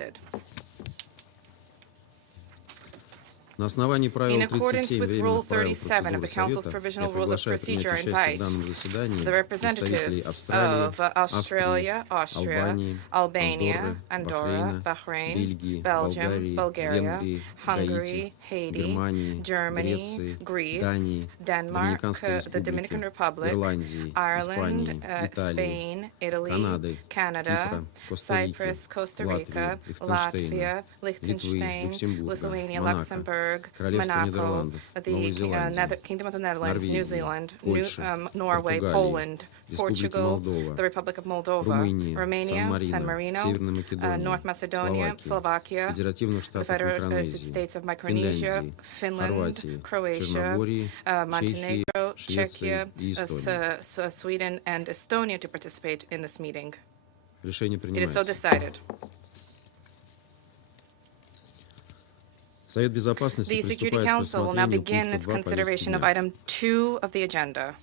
granted. In accordance with Rule 37 of the Council's Provisional Rules of Procedure, I invite the representatives of Australia, Austria, Albania, Andorra, Bahrain, Belgium, Bulgaria, Hungary, Haiti, Germany, Greece, Denmark, the Dominican Republic, Ireland, Spain, Italy, Canada, Cyprus, Costa Rica, Latvia, Liechtenstein, Lithuania, Luxembourg, Monaco, the Kingdom of the Netherlands, New Zealand, Norway, Poland, Portugal, the Republic of Moldova, Romania, San Marino, North Macedonia, Slovakia, the Federated States of Micronesia, Finland, Croatia, Montenegro, Czechia, Sweden, and Estonia to participate in this meeting. It is so decided. The Security Council will now begin its consideration of item 2 of the agenda.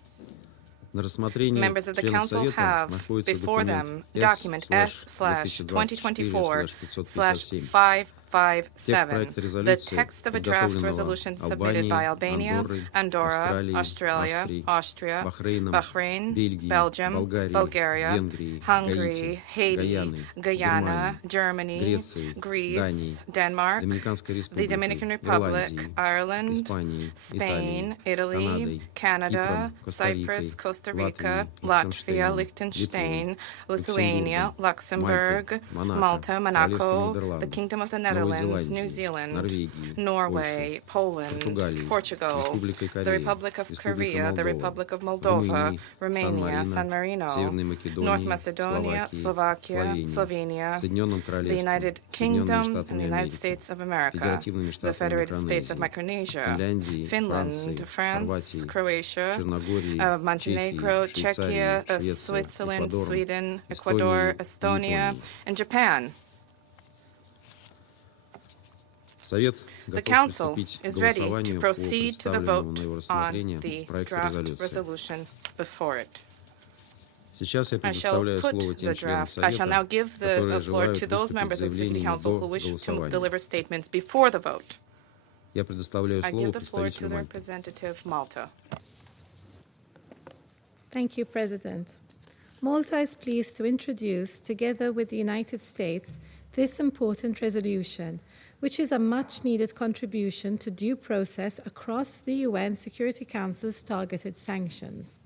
Members of the Council have before them document S/2024/557, the text of a draft resolution submitted by Albania, Andorra, Australia, Austria, Bahrain, Belgium, Bulgaria, Hungary, Haiti, Guyana, Germany, Greece, Denmark, the Dominican Republic, Ireland, Spain, Italy, Canada, Cyprus, Costa Rica, Latvia, Liechtenstein, Lithuania, Luxembourg, Malta, Monaco, the Kingdom of the Netherlands, New Zealand, Norway, Poland, Portugal, the Republic of Korea, the Republic of Moldova, Romania, San Marino, North Macedonia, Slovakia, Slovenia, the United Kingdom, and the United States of America, the Federated States of Micronesia, Finland, France, Croatia, Montenegro, Czechia, Switzerland, Sweden, Ecuador, Estonia, and Japan. The Council is ready to proceed to the vote on the draft resolution before it. I shall now give the floor to those members of the Security Council who wish to deliver statements before the vote. I give the floor to the representative Malta. Thank you, President. Malta is pleased to introduce, together with the United States, this important resolution, which is a much-needed contribution to due process across the UN Security Council's targeted sanctions.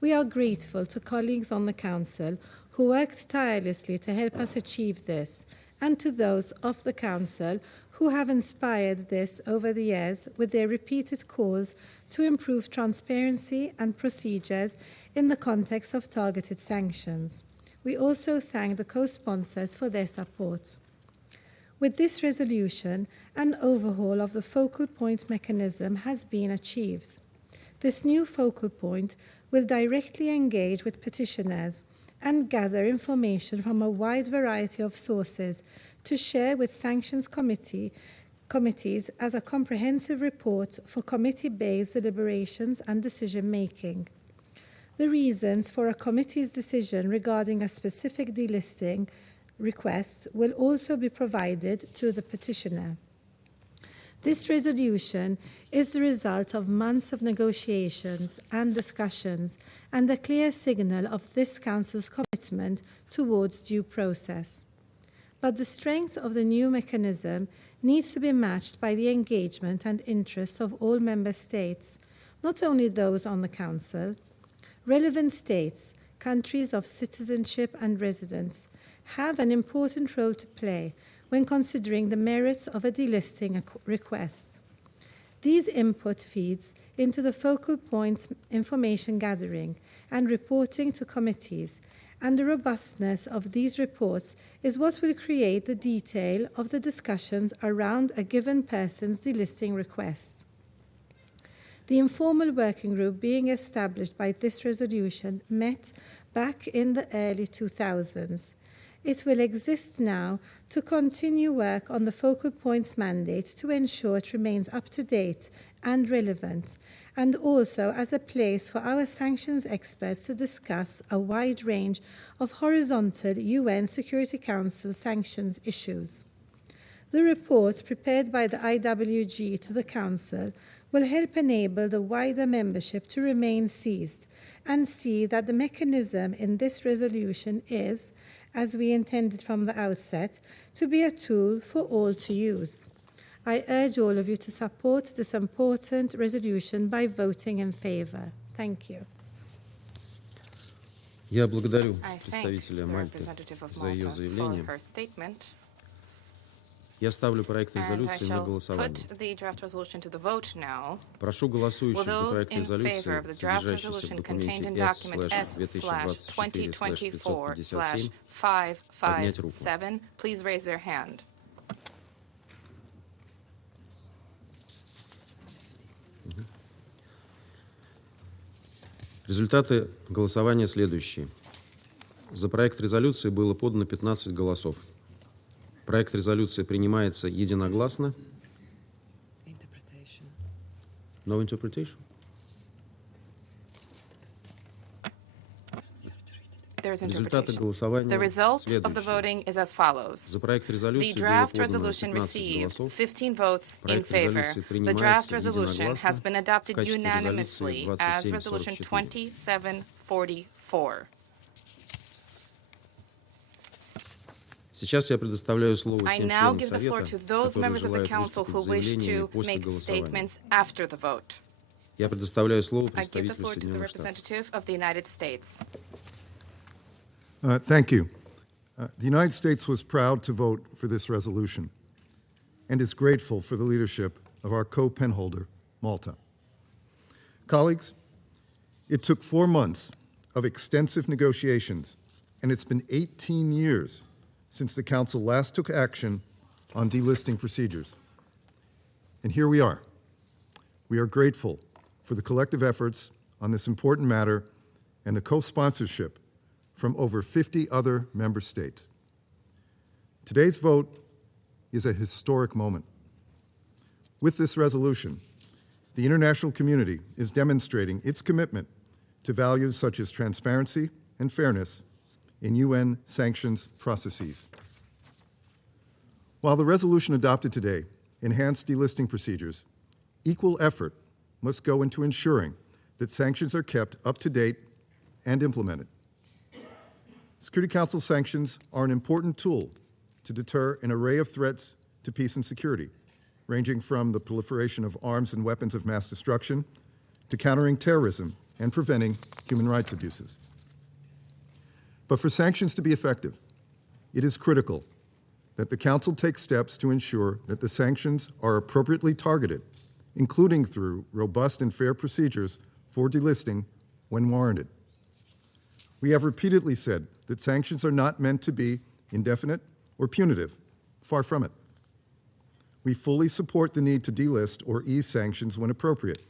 We are grateful to colleagues on the Council who worked tirelessly to help us achieve this, and to those of the Council who have inspired this over the years with their repeated calls to improve transparency and procedures in the context of targeted sanctions. We also thank the co-sponsors for their support. With this resolution, an overhaul of the focal point mechanism has been achieved. This new focal point will directly engage with petitioners and gather information from a wide variety of sources to share with sanctions committees as a comprehensive report for committee-based deliberations and decision-making. The reasons for a committee's decision regarding a specific delisting request will also be provided to the petitioner. This resolution is the result of months of negotiations and discussions and a clear signal of this Council's commitment towards due process. But the strength of the new mechanism needs to be matched by the engagement and interests of all Member States, not only those on the Council. Relevant states, countries of citizenship and residence, have an important role to play when considering the merits of a delisting request. These input feeds into the focal points information gathering and reporting to committees, and the robustness of these reports is what will create the detail of the discussions around a given person's delisting request. The informal working group being established by this resolution met back in the early 2000s. It will exist now to continue work on the focal points mandate to ensure it remains up to date and relevant, and also as a place for our sanctions experts to discuss a wide range of horizontal UN Security Council sanctions issues. The report prepared by the IWG to the Council will help enable the wider membership to remain seized and see that the mechanism in this resolution is, as we intended from the outset, to be a tool for all to use. I urge all of you to support this important resolution by voting in favor. Thank you. Я благодарю I thank представителя the Мальты representative of за ее Malta for заявление. her statement. Я ставлю проект And I резолюции на shall голосование. put the draft resolution to the vote now. Прошу Will голосующих за those проект in favor резолюции, of the draft содержащийся в resolution contained документе in document S/2024/557, поднять руку. S/2024/557, please raise their hand. Результаты голосования следующие. За проект резолюции было подано 15 голосов. Проект резолюции принимается единогласно. No interpretation? Результаты голосования The result of the следующие. voting is as follows. За проект резолюции The было draft подано resolution 15 received голосов. 15 votes in Проект favor. резолюции The draft принимается resolution has единогласно been в adopted качестве unanimously резолюции as resolution 2744. 2744. Сейчас я предоставляю слово I тем now членам give the floor Совета, to those которые members of the желают Council who выступить с wish заявлениями to после make голосования. statements after the vote. Я предоставляю слово I give the представителю floor to the Соединенных Штатов. representative of the United States. Thank you. The United States was proud to vote for this resolution and is grateful for the leadership of our co-penholder, Malta. Colleagues, it took 4 months of extensive negotiations, and it's been 18 years since the Council last took action on delisting procedures. And here we are. We are grateful for the collective efforts on this important matter and the co-sponsorship from over 50 other member states. Today's vote is a historic moment. With this resolution, the international community is demonstrating its commitment to values such as transparency and fairness in UN sanctions processes. While the resolution adopted today enhanced delisting procedures, equal effort must go into ensuring that sanctions are kept up to date and implemented. Security Council sanctions are an important tool to deter an array of threats to peace and security, ranging from the proliferation of arms and weapons of mass destruction to countering terrorism and preventing human rights abuses. But for sanctions to be effective, it is critical that the Council take steps to ensure that the sanctions are appropriately targeted, including through robust and fair procedures for delisting when warranted. We have repeatedly said that sanctions are not meant to be indefinite or punitive. Far from it. We fully support the need to delist or ease sanctions when appropriate,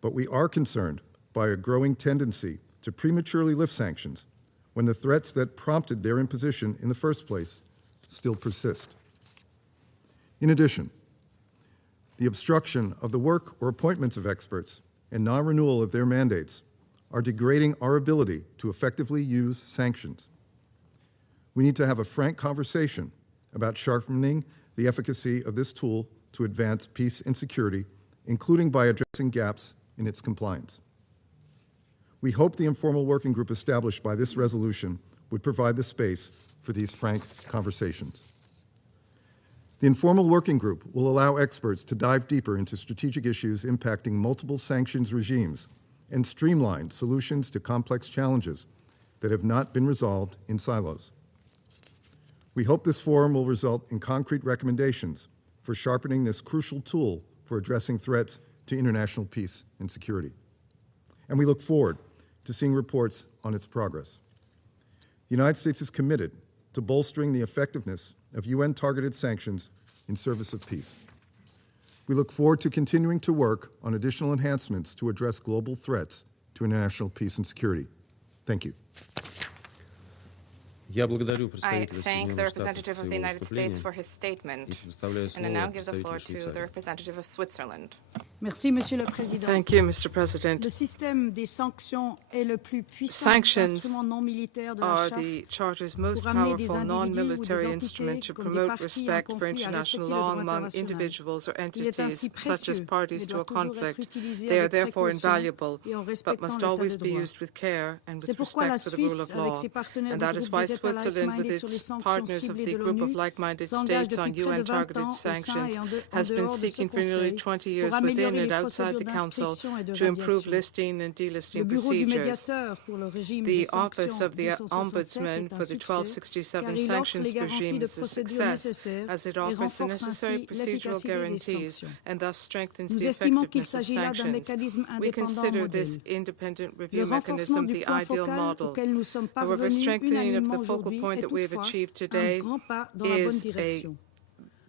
but we are concerned by a growing tendency to prematurely lift sanctions when the threats that prompted their imposition in the first place still persist. In addition, the obstruction of the work or appointments of experts and non-renewal of their mandates are degrading our ability to effectively use sanctions. We need to have a frank conversation about sharpening the efficacy of this tool to advance peace and security, including by addressing gaps in its compliance. We hope the informal working group established by this resolution would provide the space for these frank conversations. The informal working group will allow experts to dive deeper into strategic issues impacting multiple sanctions regimes and streamline solutions to complex challenges that have not been resolved in silos. We hope this forum will result in concrete recommendations for sharpening this crucial tool for addressing threats to international peace and security. And we look forward to seeing reports on its progress. The United States is committed to bolstering the effectiveness of UN-targeted sanctions in service of peace. We look forward to continuing to work on additional enhancements to address global threats to international peace and security. Thank you. Я благодарю I представителя thank the Соединенных Штатов representative за of the его United States выступление for his и statement, предоставляю and I слово now give the floor представителю to the Швейцарии. representative of Switzerland. Merci, Monsieur le Président. Thank you, Mr. President. Le système des sanctions est le plus puissant Sanctions instrument non militaire de la are Charte the Charter's most pour amener des powerful individus ou non-military des instrument entités to comme des promote parties en respect for conflit à international respecter le law droit among international. individuals or Il est ainsi entities, such as précieux parties et to doit a toujours être conflict. utilisé They are avec therefore précaution invaluable, et en but respectant must l'état always de be droit. used with care and C'est with pourquoi la respect for the rule Suisse, of avec law. ses partenaires And du that is groupe why des États Switzerland, with like-minded sur les its sanctions partners of ciblées the de group of l'ONU, like-minded s'engage states on depuis près de 20 UN-targeted ans au sein sanctions, et en has been dehors de ce seeking for nearly Conseil 20 pour years within améliorer les and outside procédures the Council d'inscription et de to improve radiation. listing and Le delisting bureau du procedures. médiateur pour le régime The de Office sanctions of the 267 Ombudsman est un for the succès 1267 car il offre sanctions les garanties regime de is a procédure success nécessaires as it et offers the renforce necessary ainsi procedural l'efficacité des guarantees sanctions. and thus strengthens Nous the estimons qu'il effectiveness of s'agit là d'un sanctions. mécanisme We indépendant consider this modèle. independent Le review renforcement mechanism du the point ideal focal model. auquel nous sommes However, parvenus strengthening of unanimement the focal aujourd'hui point est that we have toutefois achieved un today grand pas dans la bonne is a direction.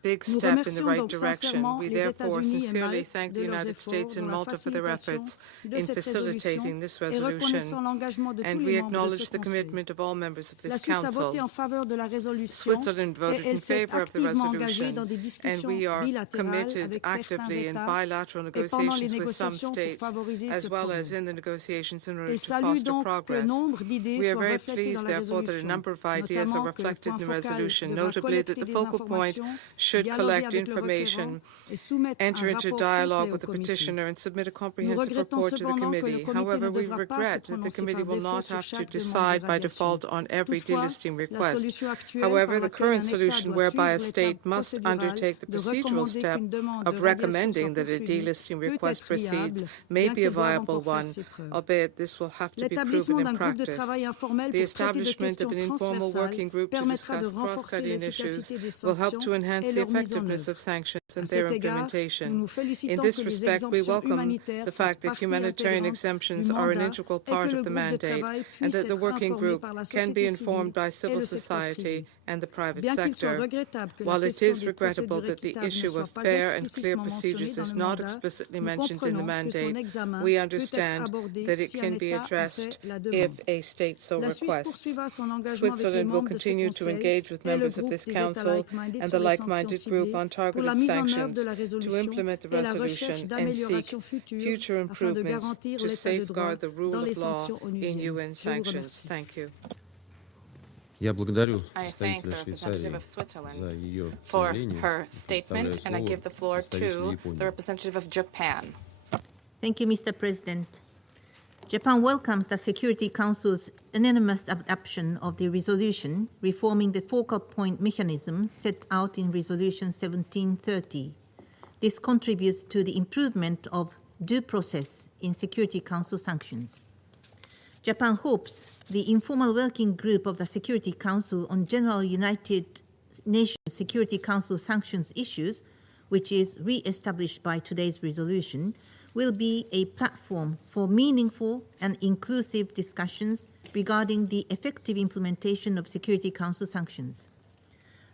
big Nous step in the remercions right donc direction. sincèrement We les therefore États-Unis et sincerely Malte thank the de leurs United efforts States and dans la Malta for their facilitation efforts de in cette facilitating résolution this et reconnaissant resolution. l'engagement de tous And les we membres de acknowledge ce the Conseil. commitment of all members of La this Suisse a Council. voté en faveur de la résolution Switzerland et voted in elle s'est favor of the activement engagée resolution, dans des and discussions we are bilatérales committed avec certains actively in États bilateral et pendant les negotiations with some négociations pour states, favoriser ce as well as progrès. in the negotiations in order Et to salue foster donc que progress. nombre d'idées We are soient very reflétées dans pleased, la therefore, that a résolution, number of ideas are notamment que le reflected point in the focal resolution, devra notably that collecter the des focal point informations, should dialoguer collect avec le information, requérant et soumettre enter un into rapport dialogue complet au with the comité. petitioner and submit a Nous comprehensive regrettons report to the cependant que le committee. comité However, ne we devra pas se regret that the prononcer committee par will défaut not sur have to chaque demande de decide by radiation. default on every Toutefois, delisting la request. solution actuelle However, par the laquelle current un État solution doit whereby a suivre state l'étape must procédurale undertake the de procedural recommander step qu'une demande de of radiation recommending soit that a poursuivie delisting peut request être proceeds viable, may bien be a qu'elle doive viable encore faire one, ses preuves. albeit this will have to be L'établissement proven in d'un groupe de practice. travail informel The pour traiter de establishment questions of an informal transversales working group to permettra de discuss renforcer cross-cutting issues l'efficacité des will help sanctions to enhance et the leur mise en effectiveness œuvre. of sanctions À and their cet égard, nous implementation. nous In félicitons this que les respect, we exemptions welcome humanitaires the fassent fact that partie humanitarian intégrante du exemptions are an mandat integral et que part le of the groupe de mandate, travail and puisse that the être working informé group par la can be société informed by civile et civil le secteur society privé. and the private Bien qu'il soit sector. regrettable que la While it question is des regrettable procédures that the équitables ne issue soit of pas fair and clear explicitement mentionnée procedures dans is le not mandat, explicitly nous mentioned in the comprenons que son mandate, examen we peut être understand abordé that it si un can be État en fait addressed la if demande. a state so La Suisse requests. poursuivra son engagement avec les Switzerland will membres de ce continue to Conseil engage with et le members of groupe this des États Council like-minded and sur the les sanctions like-minded group ciblées on pour la targeted mise en œuvre sanctions de la to résolution implement the et la recherche resolution and seek d'améliorations future futures afin de improvements garantir to l'état de droit safeguard the rule dans les of law sanctions in onusiennes. UN Je vous sanctions. remercie. Thank you. Я благодарю I thank the представителя representative Швейцарии of Switzerland за ее for заявление. her statement, and I give the floor представителю to Японии. the representative of Japan. Thank you, Mr. President. Japan welcomes the Security Council's unanimous adoption of the resolution reforming the focal point mechanism set out in Resolution 1730. This contributes to the improvement of due process in Security Council sanctions. Japan hopes the informal working group of the Security Council on General United Nations Security Council sanctions issues, which is re-established by today's resolution, will be a platform for meaningful and inclusive discussions regarding the effective implementation of Security Council sanctions.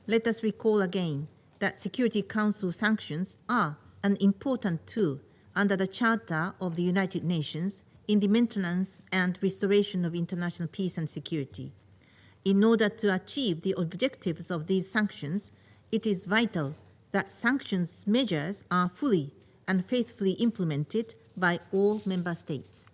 Let us recall again that Security Council sanctions are an important tool under the Charter of the United Nations in the maintenance and restoration of international peace and security. In order to achieve the objectives of these sanctions, it is vital that sanctions measures are fully and faithfully implemented by all member states.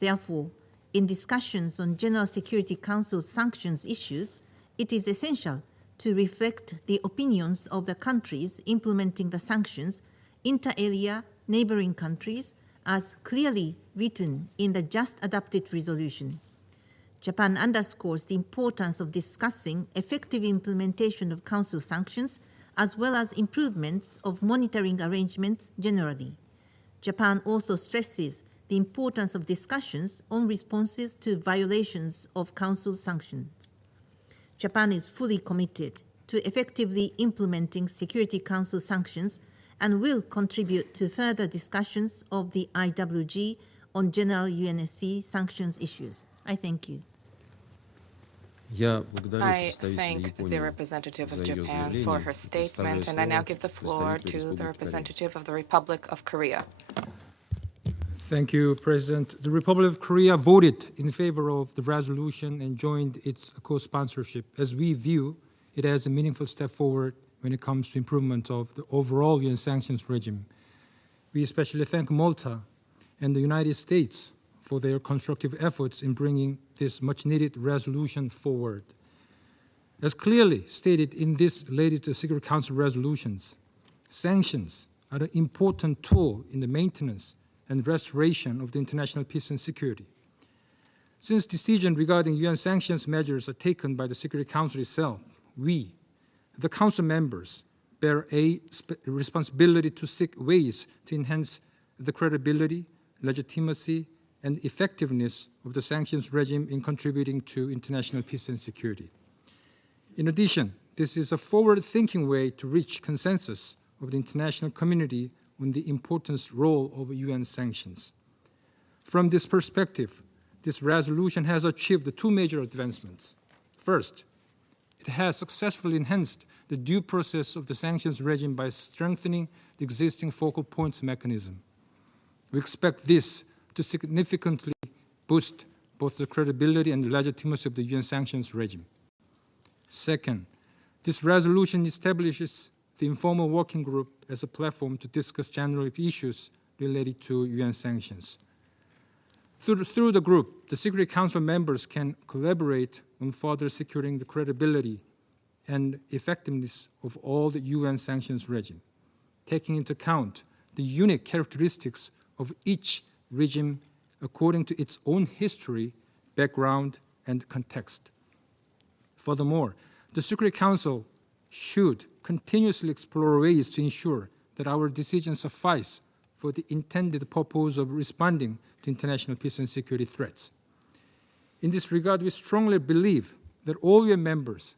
Therefore, in discussions on General Security Council sanctions issues, it is essential to reflect the opinions of the countries implementing the sanctions, inter alia neighboring countries, as clearly written in the just adopted resolution. Japan underscores the importance of discussing effective implementation of Council sanctions as well as improvements of monitoring arrangements generally. Japan also stresses the importance of discussions on responses to violations of Council sanctions. Japan is fully committed to effectively implementing Security Council sanctions and will contribute to further discussions of the IWG on general UNSC sanctions issues. I thank you. I thank the representative of Japan for her statement, and I now give the floor to the representative of the Republic of Korea. Thank you, President. The Republic of Korea voted in favor of the resolution and joined its co-sponsorship, as we view it as a meaningful step forward when it comes to improvement of the overall UN sanctions regime. We especially thank Malta and the United States for their constructive efforts in bringing this much-needed resolution forward. As clearly stated in this latest Security Council resolutions, sanctions are an important tool in the maintenance and restoration of the international peace and security. Since decisions regarding UN sanctions measures are taken by the Security Council itself, we, the Council members, bear a responsibility to seek ways to enhance the credibility, legitimacy, and effectiveness of the sanctions regime in contributing to international peace and security. In addition, this is a forward-thinking way to reach consensus of the international community on the important role of UN sanctions. From this perspective, this resolution has achieved two major advancements. First, it has successfully enhanced the due process of the sanctions regime by strengthening the existing focal points mechanism. We expect this to significantly boost both the credibility and the legitimacy of the UN sanctions regime. Second, this resolution establishes the informal working group as a platform to discuss general issues related to UN sanctions. Through the group, the Security Council members can collaborate on further securing the credibility and effectiveness of all the UN sanctions regime, taking into account the unique characteristics of each regime according to its own history, background, and context. Furthermore, the Security Council should continuously explore ways to ensure that our decisions suffice for the intended purpose of responding to international peace and security threats. In this regard, we strongly believe that all UN members,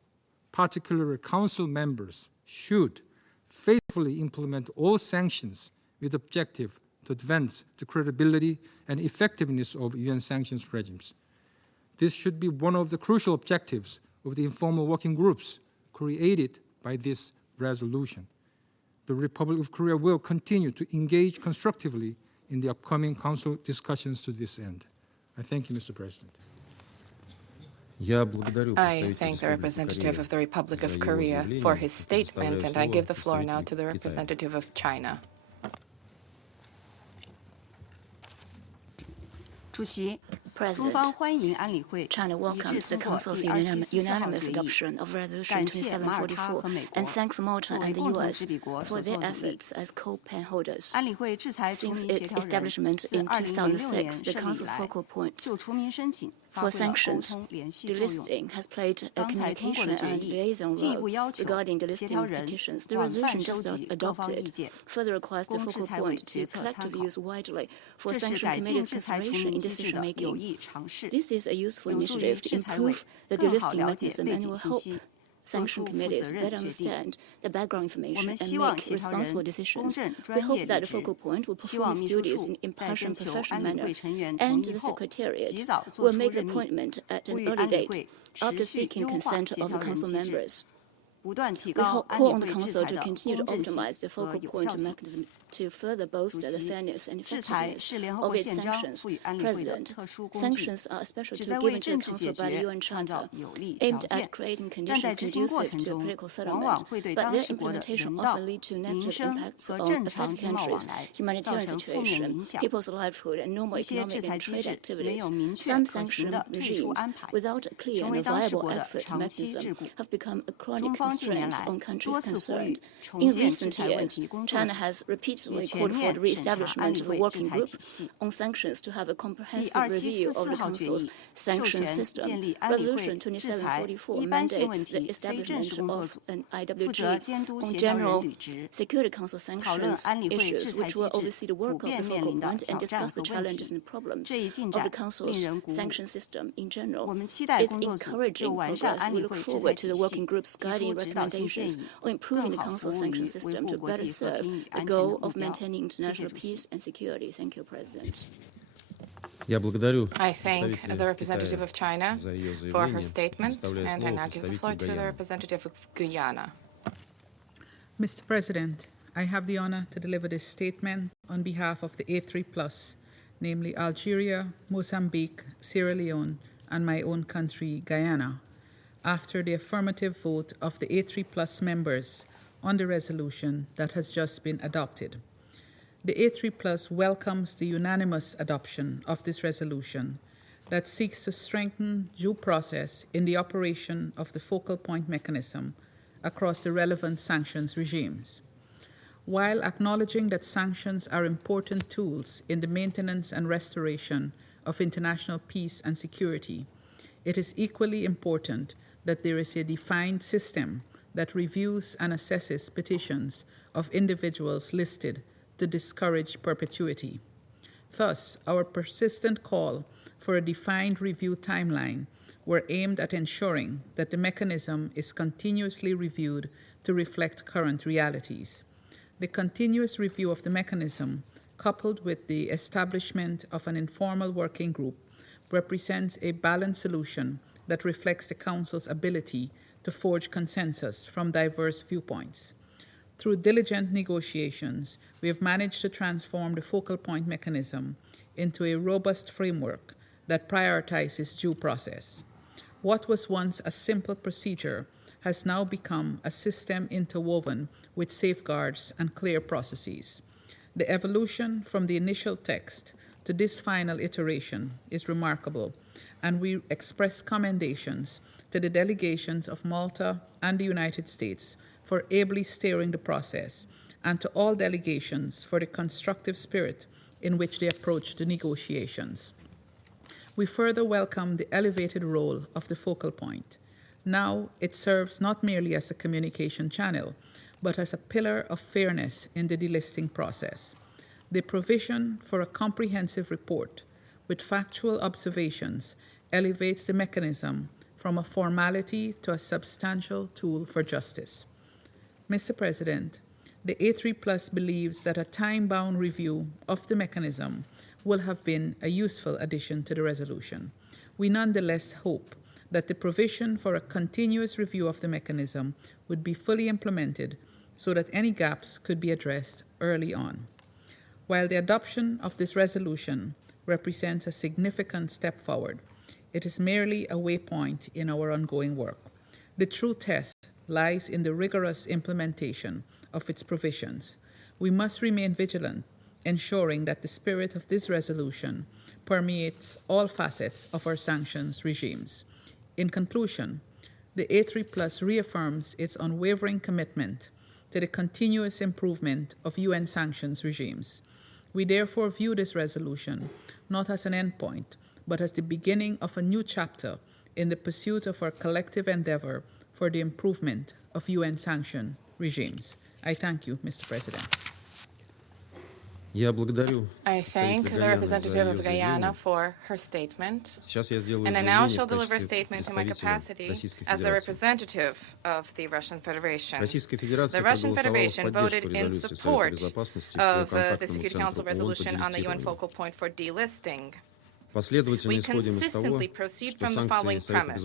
particularly Council members, should faithfully implement all sanctions with the objective to advance the credibility and effectiveness of UN sanctions regimes. This should be one of the crucial objectives of the informal working groups created by this resolution. The Republic of Korea will continue to engage constructively in the upcoming Council discussions to this end. I thank you, Mr. President. I thank the representative of the Republic of Korea for his statement, and I give the floor now to the representative of China. President, China welcomes the Council's unanimous adoption of Resolution 2744 and thanks Malta and the US for their efforts as co-pen holders. Since its establishment in 2006, the Council's focal point for sanctions delisting has played a communication and liaison role regarding delisting petitions. The resolution just adopted further requires the focal point to collect views widely for sanction committee's consideration in decision-making. This is a useful initiative to improve the delisting mechanism and will help sanction committees better understand the background information and make responsible decisions. We hope that the focal point will perform its duties in impartial and professional manner, and the Secretariat will make the appointment at an early date after seeking consent of the Council members. We call on the Council to continue to optimize the focal point mechanism to further bolster the fairness and effectiveness of its sanctions. President, sanctions are a special tool given to the Council by the UN Charter, aimed at creating conditions conducive to a political settlement, but their implementation often lead to negative impacts on affected countries, humanitarian situation, people's livelihood, and normal economic and trade activities. Some sanction regimes, without a clear and viable exit mechanism, have become a chronic constraint on countries concerned. In recent years, China has repeatedly called for the re-establishment of a working group on sanctions to have a comprehensive review of the Council's sanction system. Resolution 2744 mandates the establishment of an IWG on General Security Council sanctions issues, which will oversee the work of the focal point and discuss the challenges and problems of the Council's sanction system in general. It's encouraging progress. We look forward to the working group's guiding recommendations on improving the Council's sanction system to better serve the goal of maintaining international peace and security. Thank you, President. I thank the representative of China for her statement, and I now give the floor to the representative of Guyana. Mr. President, I have the honor to deliver this statement on behalf of the A3+, namely Algeria, Mozambique, Sierra Leone, and my own country, Guyana, after the affirmative vote of the A3+ members on the resolution that has just been adopted. The A3+ welcomes the unanimous adoption of this resolution that seeks to strengthen due process in the operation of the focal point mechanism across the relevant sanctions regimes. While acknowledging that sanctions are important tools in the maintenance and restoration of international peace and security, it is equally important that there is a defined system that reviews and assesses petitions of individuals listed to discourage perpetuity. Thus, our persistent call for a defined review timeline were aimed at ensuring that the mechanism is continuously reviewed to reflect current realities. The continuous review of the mechanism, coupled with the establishment of an informal working group, represents a balanced solution that reflects the Council's ability to forge consensus from diverse viewpoints. Through diligent negotiations, we have managed to transform the focal point mechanism into a robust framework that prioritizes due process. What was once a simple procedure has now become a system interwoven with safeguards and clear processes. The evolution from the initial text to this final iteration is remarkable, and we express commendations to the delegations of Malta and the United States for ably steering the process, and to all delegations for the constructive spirit in which they approached the negotiations. We further welcome the elevated role of the focal point. Now it serves not merely as a communication channel, but as a pillar of fairness in the delisting process. The provision for a comprehensive report with factual observations elevates the mechanism from a formality to a substantial tool for justice. Mr. President, the A3+ believes that a time-bound review of the mechanism will have been a useful addition to the resolution. We nonetheless hope that the provision for a continuous review of the mechanism would be fully implemented so that any gaps could be addressed early on. While the adoption of this resolution represents a significant step forward, it is merely a waypoint in our ongoing work. The true test lies in the rigorous implementation of its provisions. We must remain vigilant, ensuring that the spirit of this resolution permeates all facets of our sanctions regimes. In conclusion, the A3+ reaffirms its unwavering commitment to the continuous improvement of UN sanctions regimes. We therefore view this resolution not as an endpoint, but as the beginning of a new chapter in the pursuit of our collective endeavor for the improvement of UN sanction regimes. I thank you, Mr. President. I thank the representative of Guyana for her statement. And I now shall deliver a statement in my capacity as the representative of the Russian Federation. The Russian Federation voted in support of the Security Council resolution on the UN focal point for delisting. We consistently proceed from the following premise.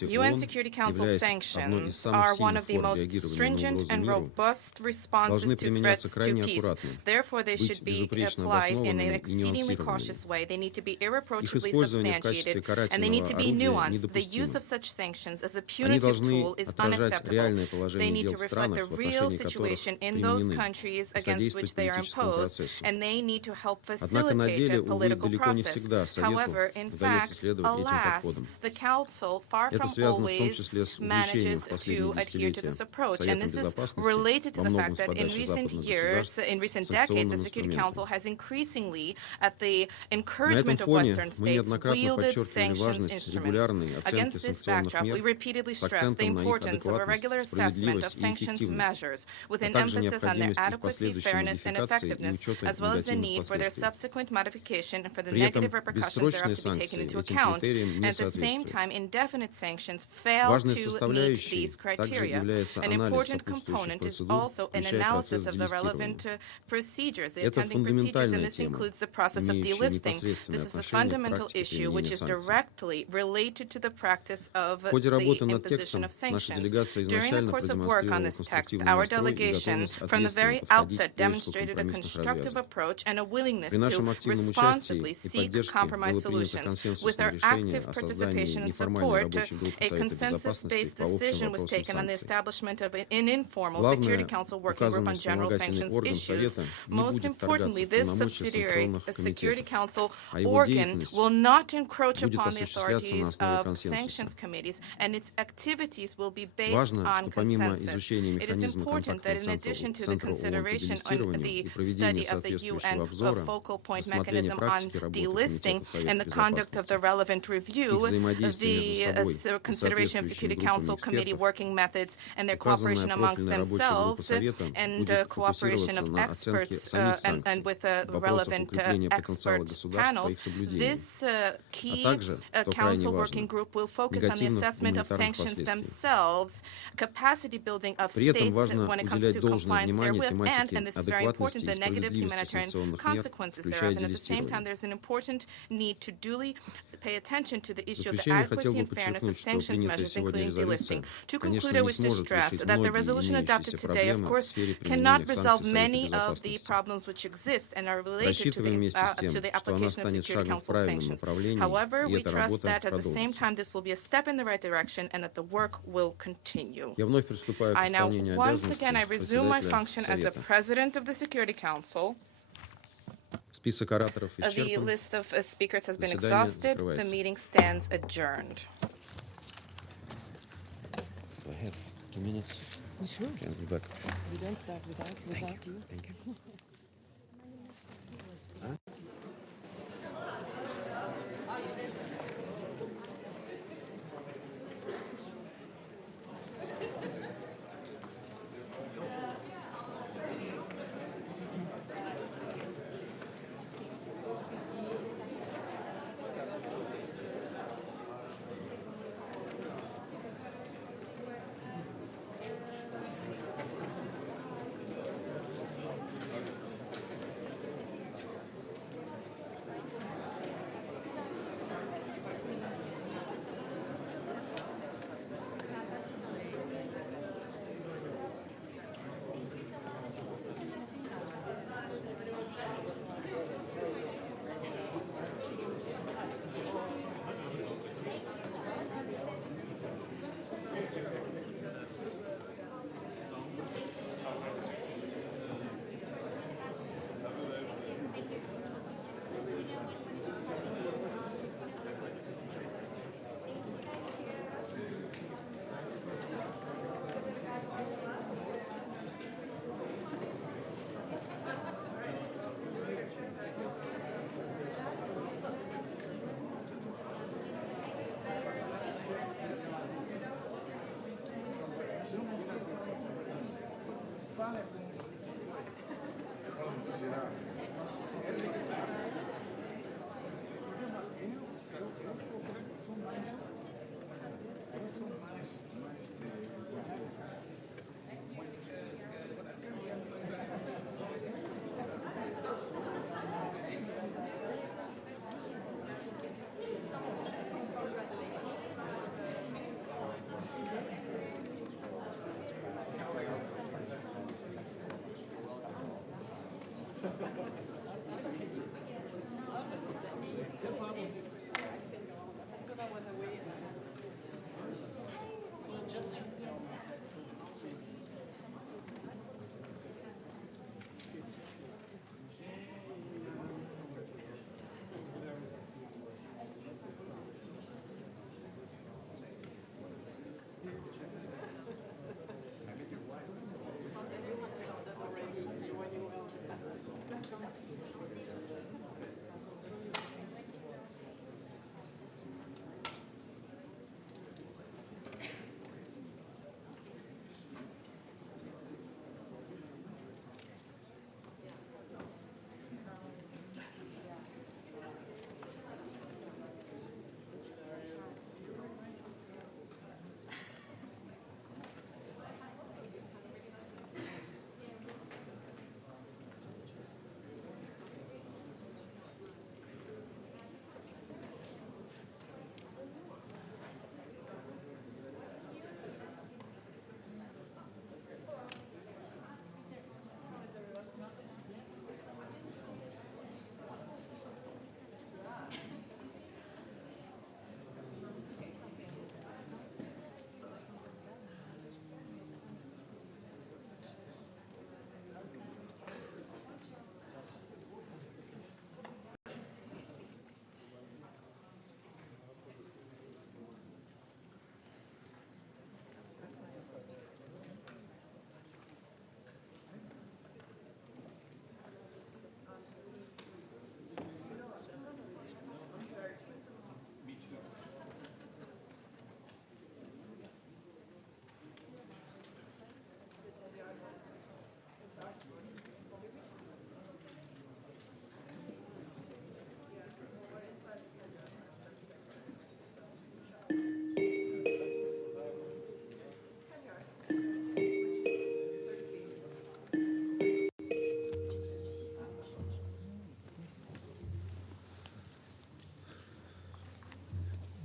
UN Security Council sanctions are one of the most stringent and robust responses to threats to peace. Therefore, they should be applied in an exceedingly cautious way. They need to be irreproachably substantiated, and they need to be nuanced. The use of such sanctions as a punitive tool is unacceptable. They need to reflect the real situation in those countries against which they are imposed, and they need to help facilitate a political process. However, in fact, alas, the Council far from always manages to adhere to this approach. And this is related to the fact that in recent years, in recent decades, the Security Council has increasingly, at the encouragement of Western states, wielded sanctions instruments. Against this backdrop, we repeatedly stress the importance of a regular assessment of sanctions measures, with an emphasis on their adequacy, fairness, and effectiveness, as well as the need for their subsequent modification and for the negative repercussions thereof to be taken into account. And at the same time, indefinite sanctions fail to meet these criteria. An important component is also an analysis of the relevant procedures, the attending procedures, and this includes the process of delisting. This is a fundamental issue which is directly related to the practice of the imposition of sanctions. During the course of work on this text, our delegation from the very outset demonstrated a constructive approach and a willingness to responsibly seek compromise compromise solutions. With our active participation and support, a consensus-based decision was taken on the establishment of an informal Security Council working group on general sanctions issues. Most importantly, this subsidiary Security Council organ will not encroach upon the authorities of sanctions committees, and its activities will be based on consensus. It is important that in addition to the consideration on the study of the UN focal point mechanism on delisting and the conduct of the relevant review, the consideration of Security Council Committee working methods and their cooperation amongst themselves and cooperation of experts and with relevant experts panels, this key Council working group will focus on the assessment of sanctions themselves, capacity building of states when it comes to compliance therewith, and this is very important, the negative humanitarian consequences thereof. And at the same time, there's an important need to duly pay attention to the issue of the adequacy and fairness of sanctions measures, including delisting. To conclude, I wish to stress that the resolution adopted today, of course, cannot resolve many of the problems which exist and are related to the application of Security Council sanctions. However, we trust that at the same time this will be a step in the right direction and that the work will continue. I now, once again, I resume my function as the President of the Security Council. The list of speakers has been exhausted. The meeting stands adjourned. I have 2 minutes. Sure. Can be back. We don't start without you. Thank you.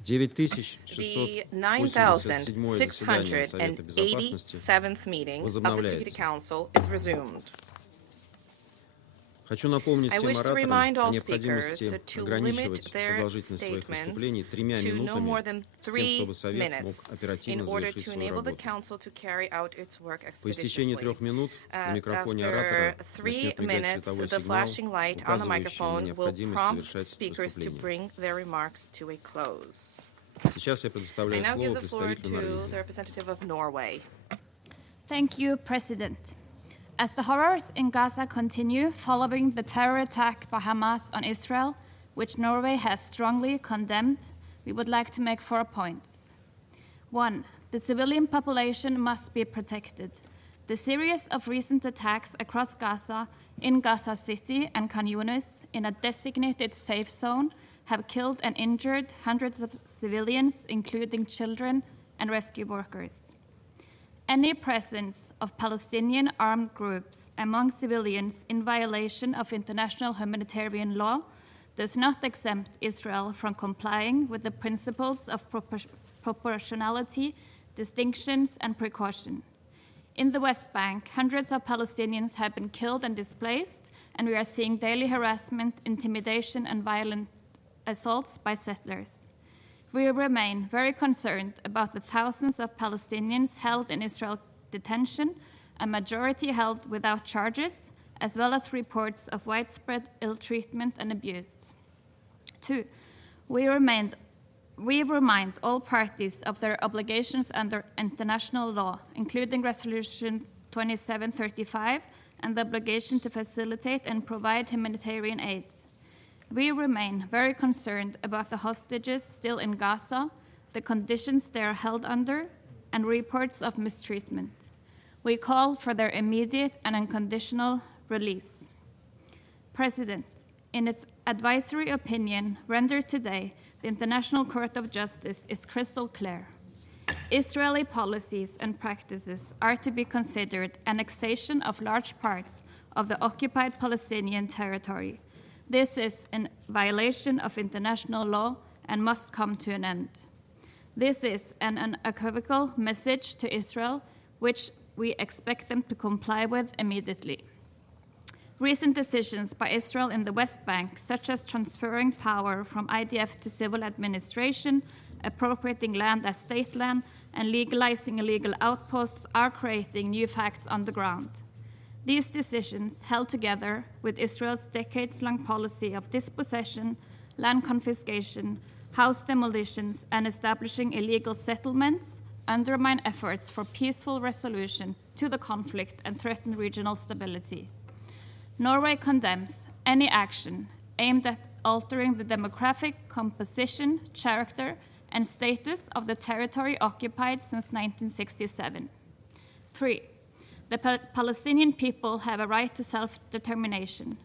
The 9,687th meeting of the Security Council is resumed. I wish to remind all speakers to limit their statements to no more than 3 minutes in order to enable the Council to carry out its work expeditiously. After 3 minutes, the flashing light on the microphone will prompt speakers to bring their remarks to a close. I now give the floor to the representative of Norway. Thank you, President. As the horrors in Gaza continue following the terror attack by Hamas on Israel, which Norway has strongly condemned, we would like to make 4 points. 1. The civilian population must be protected. The series of recent attacks across Gaza, in Gaza City and Khan Yunis, in a designated safe zone, have killed and injured hundreds of civilians, including children and rescue workers. Any presence of Palestinian armed groups among civilians in violation of international humanitarian law does not exempt Israel from complying with the principles of proportionality, distinctions, and precaution. In the West Bank, hundreds of Palestinians have been killed and displaced, and we are seeing daily harassment, intimidation, and violent assaults by settlers. We remain very concerned about the thousands of Palestinians held in Israel detention, a majority held without charges, as well as reports of widespread ill treatment and abuse. 2. We remind all parties of their obligations under international law, including Resolution 2735 and the obligation to facilitate and provide humanitarian aid. We remain very concerned about the hostages still in Gaza, the conditions they are held under, and reports of mistreatment. We call for their immediate and unconditional release. President, in its advisory opinion rendered today, the International Court of Justice is crystal clear. Israeli policies and practices are to be considered annexation of large parts of the occupied Palestinian territory. This is a violation of international law and must come to an end. This is an unequivocal message to Israel, which we expect them to comply with immediately. Recent decisions by Israel in the West Bank, such as transferring power from IDF to civil administration, appropriating land as state land, and legalizing illegal outposts, are creating new facts on the ground. These decisions, held together with Israel's decades-long policy of dispossession, land confiscation, house demolitions, and establishing illegal settlements, undermine efforts for peaceful resolution to the conflict and threaten regional stability. Norway condemns any action aimed at altering the demographic composition, character, and status of the territory occupied since 1967. 3. The Palestinian people have a right to self-determination.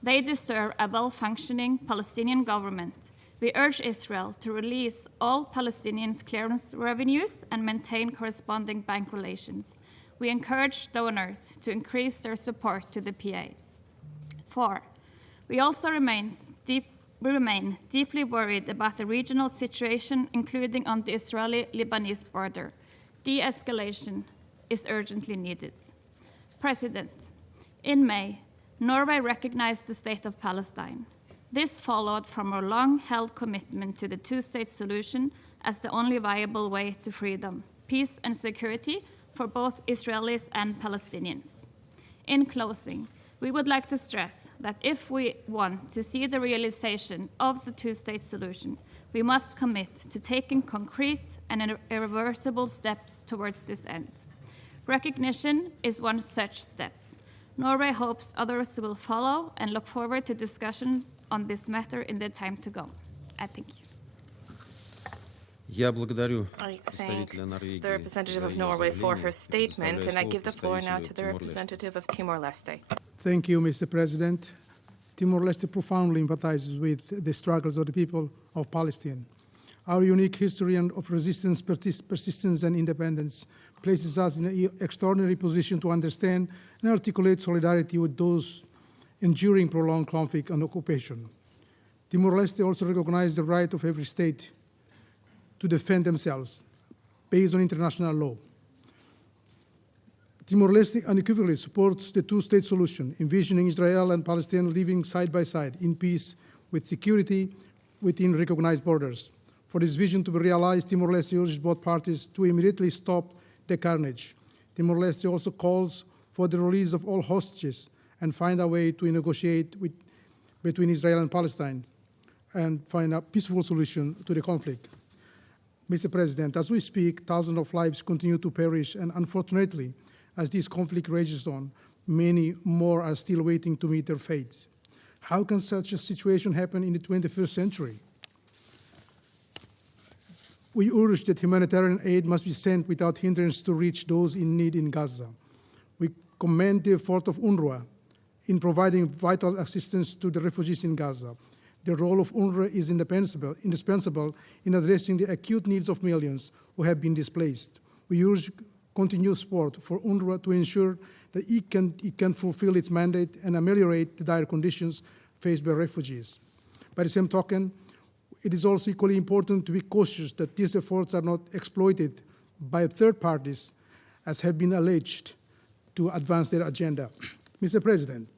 They deserve a well-functioning Palestinian government. We urge Israel to release all Palestinians' clearance revenues and maintain corresponding bank relations. We encourage donors to increase their support to the PA. 4. We also remain deeply worried about the regional situation, including on the Israeli-Lebanese border. De-escalation is urgently needed. President, in May, Norway recognized the State of Palestine. This followed from a long-held commitment to the two-state solution as the only viable way to freedom, peace, and security for both Israelis and Palestinians. In closing, we would like to stress that if we want to see the realization of the two-state solution, we must commit to taking concrete and irreversible steps towards this end. Recognition is one such step. Norway hopes others will follow and look forward to discussion on this matter in the time to go. I thank you. I thank the representative of Norway for her statement, and I give the floor now to the representative of Timor-Leste. Thank you, Mr. President. Timor-Leste profoundly empathizes with the struggles of the people of Palestine. Our unique history of resistance, persistence, and independence places us in an extraordinary position to understand and articulate solidarity with those enduring prolonged conflict and occupation. Timor-Leste also recognizes the right of every state to defend themselves based on international law. Timor-Leste unequivocally supports the two-state solution, envisioning Israel and Palestine living side by side in peace with security within recognized borders. For this vision to be realized, Timor-Leste urges both parties to immediately stop the carnage. Timor-Leste also calls for the release of all hostages and find a way to negotiate between Israel and Palestine and find a peaceful solution to the conflict. Mr. President, as we speak, thousands of lives continue to perish, and unfortunately, as this conflict rages on, many more are still waiting to meet their fate. How can such a situation happen in the 21st century? We urge that humanitarian aid must be sent without hindrance to reach those in need in Gaza. We commend the effort of UNRWA in providing assistance to the refugees in Gaza. The role of UNRWA is indispensable in addressing the acute needs of millions who have been displaced. We urge continued support for UNRWA to ensure that it can fulfill its mandate and ameliorate the dire conditions faced by refugees. By the same token, it is also equally important to be cautious that these efforts are not exploited by third parties, as have been alleged, to advance their agenda. Mr. President,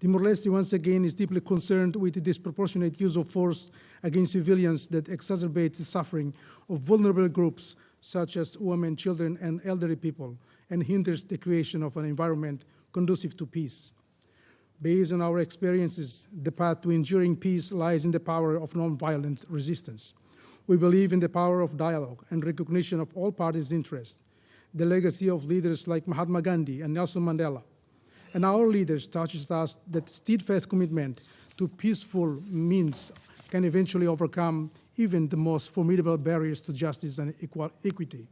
Timor-Leste once again is deeply concerned with the disproportionate use of force against civilians that exacerbates the suffering of vulnerable groups such as women, children, and elderly people, and hinders the creation of an environment conducive to peace. Based on our experiences, the path to enduring peace lies in the power of nonviolent resistance. We believe in the power of dialogue and recognition of all parties' interests. The legacy of leaders like Mahatma Gandhi and Nelson Mandela and our leaders teaches us that steadfast commitment to peaceful means can eventually overcome even the most formidable barriers to justice and equality.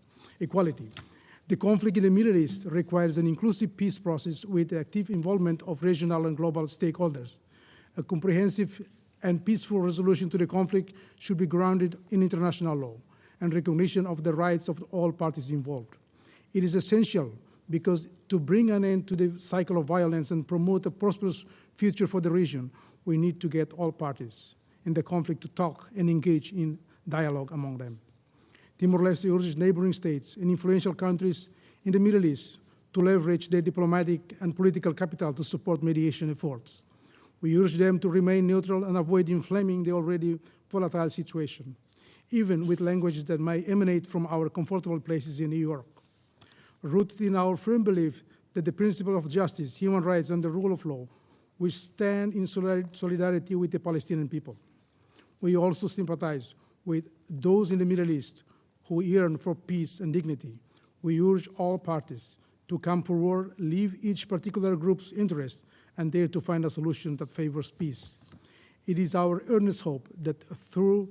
The conflict in the Middle East requires an inclusive peace process with the active involvement of regional and global stakeholders. A comprehensive and peaceful resolution to the conflict should be grounded in international law and recognition of the rights of all parties involved. It is essential because to bring an end to the cycle of violence and promote a prosperous future for the region, we need to get all parties in the conflict to talk and engage in dialogue among them. Timor-Leste urges neighboring states and influential countries in the Middle East to leverage their diplomatic and political capital to support mediation efforts. We urge them to remain neutral and avoid inflaming the already volatile situation, even with languages that might emanate from our comfortable places in New York. Rooted in our firm belief that the principle of justice, human rights, and the rule of law, we stand in solidarity with the Palestinian people. We also sympathize with those in the Middle East who yearn for peace and dignity. We urge all parties to come forward, leave each particular group's interest, and dare to find a solution that favors peace. It is our earnest hope that through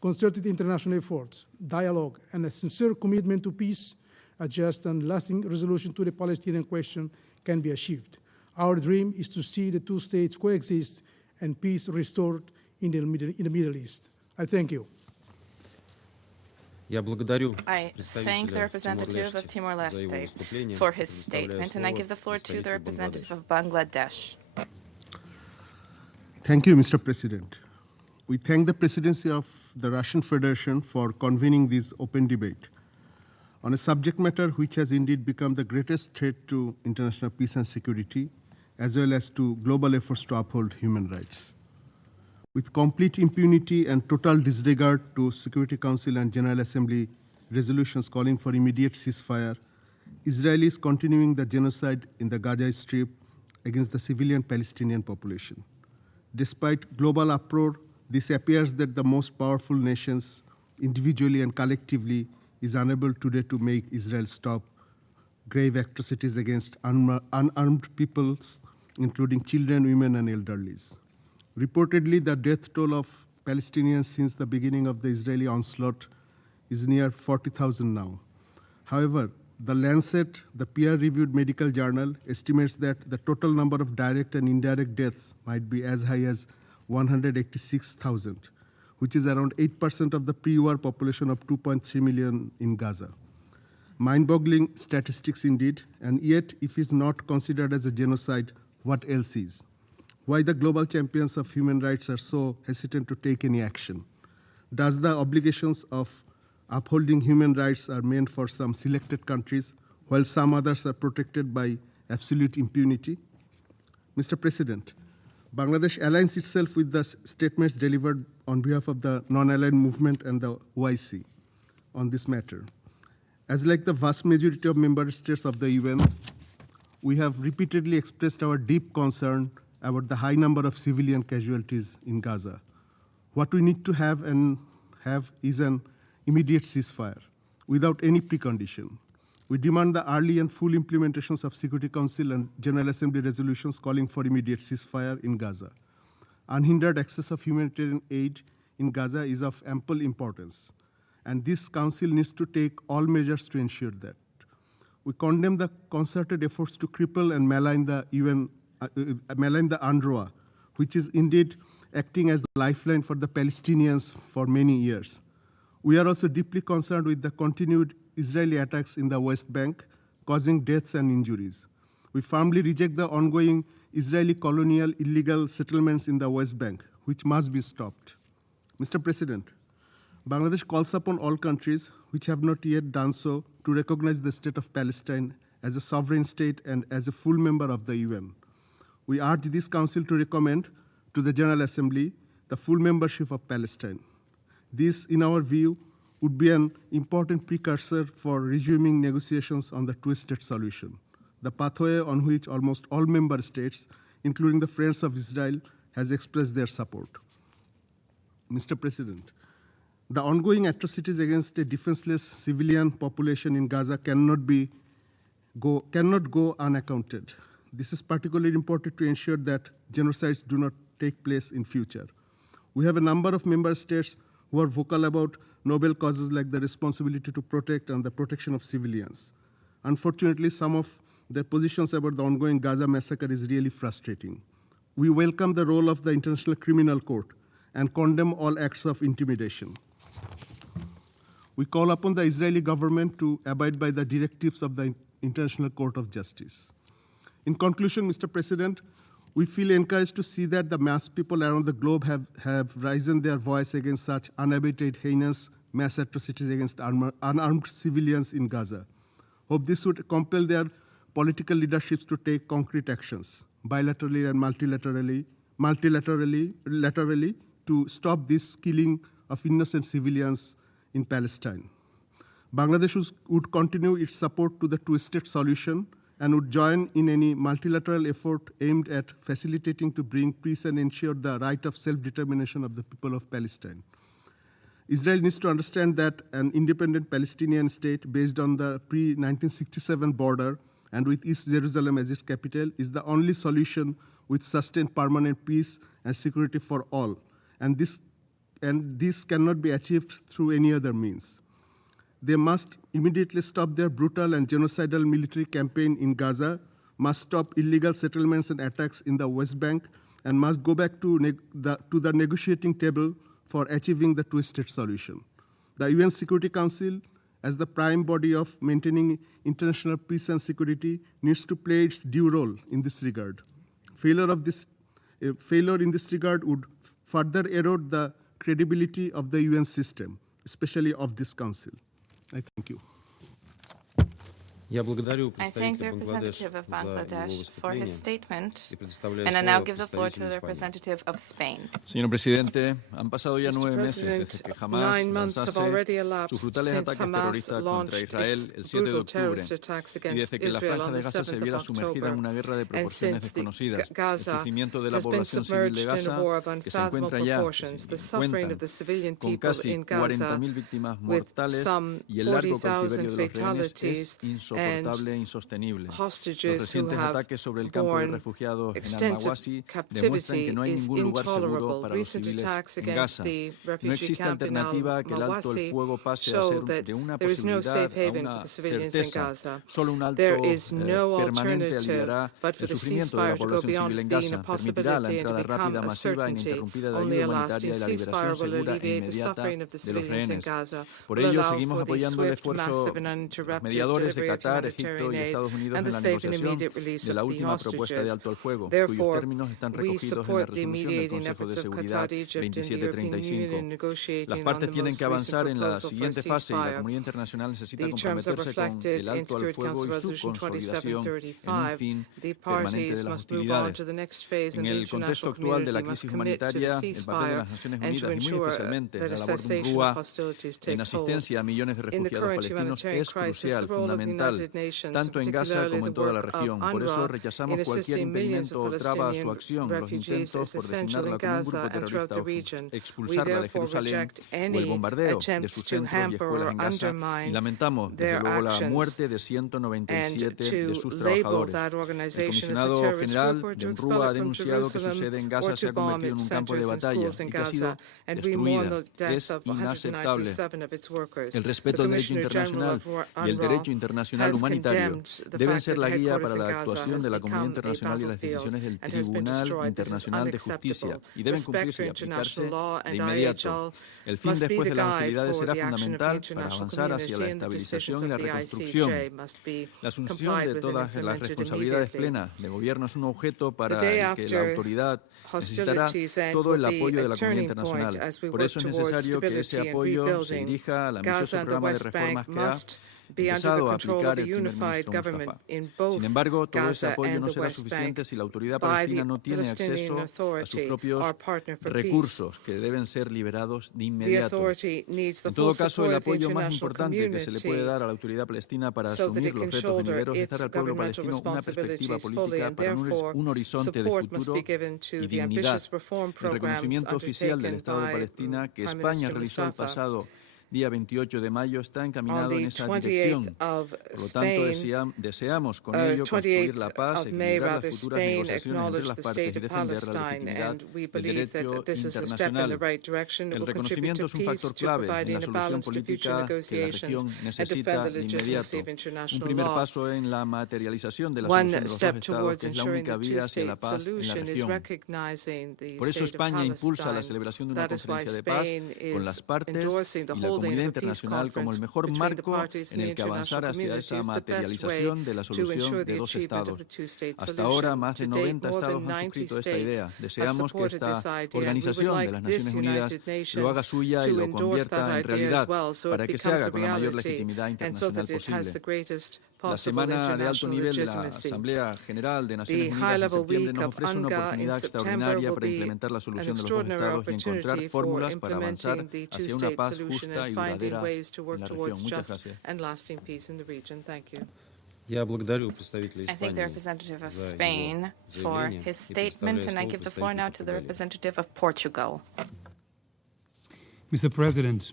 concerted international efforts, dialogue, and a sincere commitment to peace, a just and lasting resolution to the Palestinian question can be achieved. Our dream is to see the two states coexist and peace restored in the Middle East. I thank you. I thank the representative of Timor-Leste for his statement, and I give the floor to the representative of Bangladesh. Thank you, Mr. President. We thank the Presidency of the Russian Federation for convening this open debate on a subject matter which has indeed become the greatest threat to international peace and security, as well as to global efforts to uphold human rights. With complete impunity and total disregard to Security Council and General Assembly resolutions calling for immediate ceasefire, Israel is continuing the genocide in the Gaza Strip against the civilian Palestinian population. Despite global uproar, this appears that the most powerful nations, individually and collectively, is unable today to make Israel stop grave atrocities against unarmed peoples, including children, women, and elderlies. Reportedly, the death toll of Palestinians since the beginning of the Israeli onslaught is near 40,000 now. However, the Lancet, the peer-reviewed medical journal, estimates that the total number of direct and indirect deaths might be as high as 186,000, which is around 8% of the pre-war population of 2.3 million in Gaza. Mind-boggling statistics indeed, and yet if it's not considered as a genocide, what else is? Why the global champions of human rights are so hesitant to take any action? Does the obligations of upholding human rights are meant for some selected countries, while some others are protected by absolute impunity? Mr. President, Bangladesh aligns itself with the statements delivered on behalf of the non-aligned movement and the OIC on this matter. As like the vast majority of member states of the UN, we have repeatedly expressed our deep concern about the high number of civilian casualties in Gaza. What we need to have is an immediate ceasefire without any precondition. We demand the early and full implementations of Security Council and General Assembly resolutions calling for immediate ceasefire in Gaza. Unhindered access of humanitarian aid in Gaza is of ample importance, and this Council needs to take all measures to ensure that. We condemn the concerted efforts to cripple and malign the UNRWA, which is indeed acting as the lifeline for the Palestinians for many years. We are also deeply concerned with the continued Israeli attacks in the West Bank, causing deaths and injuries. We firmly reject the ongoing Israeli colonial illegal settlements in the West Bank, which must be stopped. Mr. President, Bangladesh calls upon all countries which have not yet done so to recognize the state of Palestine as a sovereign state and as a full member of the UN. We urge this Council to recommend to the General Assembly the full membership of Palestine. This, in our view, would be an important precursor for resuming negotiations on the two-state solution, the pathway on which almost all member states, including the Friends of Israel, has expressed their support. Mr. President, the ongoing atrocities against a defenseless civilian population in Gaza cannot go unaccounted. This is particularly important to ensure that genocides do not take place in future. We have a number of member states who are vocal about noble causes like the responsibility to protect and the protection of civilians. Unfortunately, some of their positions about the ongoing Gaza massacre is really frustrating. We welcome the role of the International Criminal Court and condemn all acts of intimidation. We call upon the Israeli government to abide by the directives of the International Court of Justice. In conclusion, Mr. President, we feel encouraged to see that the mass people around the globe have risen their voice against such unabated, heinous mass atrocities against unarmed civilians in Gaza. Hope this would compel their political leaderships to take concrete actions, bilaterally and multilaterally, to stop this killing of innocent civilians in Palestine. Bangladesh would continue its support to the two-state solution and would join in any multilateral effort aimed at facilitating to bring peace and ensure the right of self-determination of the people of Palestine. Israel needs to understand that an independent Palestinian state based on the pre-1967 border and with East Jerusalem as its capital is the only solution with sustained permanent peace and security for all. And this cannot be achieved through any other means. They must immediately stop their brutal and genocidal military campaign in Gaza, must stop illegal settlements and attacks in the West Bank, and must go back to the negotiating table for achieving the two-state solution. The UN Security Council, as the prime body of maintaining international peace and security, needs to play its due role in this regard. Failure in this regard would further erode the credibility of the UN system, especially of this Council. I thank you. I thank the representative of Bangladesh for his statement, and I now give the floor to the representative of Spain. Señor presidente, han pasado ya 9 meses desde que Hamas lanzase sus brutales ataques terroristas contra Israel el 7 de octubre y desde que la Franja de Gaza se viera sumergida en una guerra de proporciones desconocidas. El sufrimiento de la población civil de Gaza, que se encuentra ya, con casi 40.000 víctimas mortales y el largo cautiverio de los rehenes, es insoportable e insostenible. Los recientes ataques sobre el campo de refugiados en Al-Mawasi demuestran que no hay ningún lugar seguro para los civiles en Gaza. No existe alternativa que el alto el fuego pase a ser de una posibilidad a una certeza. Solo un alto permanente aliviará el sufrimiento de la población civil en Gaza, permitirá la entrada rápida, masiva e ininterrumpida de ayuda humanitaria y la liberación segura e inmediata de los rehenes. Por ello, seguimos apoyando el esfuerzo de los mediadores de Qatar Qatar, Egipto y Estados Unidos en la negociación de la última propuesta de alto al fuego, cuyos términos están recogidos en la resolución del Consejo de Seguridad 2735. Las partes tienen que avanzar en la siguiente fase y la comunidad internacional necesita comprometerse con el alto al fuego y su consolidación en un fin permanente de las hostilidades. En el contexto actual de la crisis humanitaria, el papel de las Naciones Unidas y muy especialmente la labor de UNRWA en asistencia a millones de refugiados palestinos es crucial, fundamental, tanto en Gaza como en toda la región. Por eso rechazamos cualquier impedimento o traba a su acción, los intentos por designarla como un grupo terrorista o expulsarla de Jerusalén o el bombardeo de sus centros y escuelas en Gaza, y lamentamos desde luego la muerte de 197 de sus trabajadores. El comisionado general de UNRWA ha denunciado que su sede en Gaza se ha convertido en un campo de batalla y que ha sido destruida. Es inaceptable. El respeto del derecho internacional y el derecho internacional humanitario deben ser la guía para la actuación de la comunidad internacional y las decisiones del Tribunal Internacional de Justicia, y deben cumplirse y aplicarse de inmediato. El fin después de las hostilidades será fundamental para avanzar hacia la estabilización y la reconstrucción. La asunción de todas las responsabilidades plenas de gobierno es un objeto para el que la autoridad necesitará todo el apoyo de la comunidad internacional. Por eso es necesario que ese apoyo se dirija al ambicioso programa de reformas que ha empezado a aplicar el primer ministro Mustafa. Sin embargo, todo ese apoyo no será suficiente si la autoridad palestina no tiene acceso a sus propios recursos, que deben ser liberados de inmediato. En todo caso, el apoyo más importante que se le puede dar a la autoridad palestina para asumir los retos venideros es dar al pueblo palestino una perspectiva política para un horizonte de futuro y dignidad. El reconocimiento oficial del Estado de Palestina que España realizó el pasado día 28 de mayo está encaminado en esa dirección. Por lo tanto, deseamos con ello construir la paz, equilibrar las futuras negociaciones entre las partes y defender la legitimidad del derecho internacional. El reconocimiento es un factor clave en la solución política que la región necesita de inmediato. Un primer paso en la materialización de la solución de los dos estados, que es la única vía hacia la paz en la región. Por eso España impulsa la celebración de una conferencia de paz con las partes y la comunidad internacional como el mejor marco en el que avanzar hacia esa materialización de la solución de dos estados. Hasta ahora, más de 90 estados han suscrito esta idea. Deseamos que esta Organización de las Naciones Unidas lo haga suya y lo convierta en realidad, para que se haga con la mayor legitimidad internacional posible. La semana de alto nivel de la Asamblea General de Naciones Unidas en septiembre nos ofrece una oportunidad extraordinaria para implementar la solución de los dos estados y encontrar fórmulas para avanzar hacia una paz justa y duradera en la región. Muchas gracias. Я благодарю представителя I thank the representative of Spain for his statement, and I give the floor now to the representative of Portugal. Mr. President,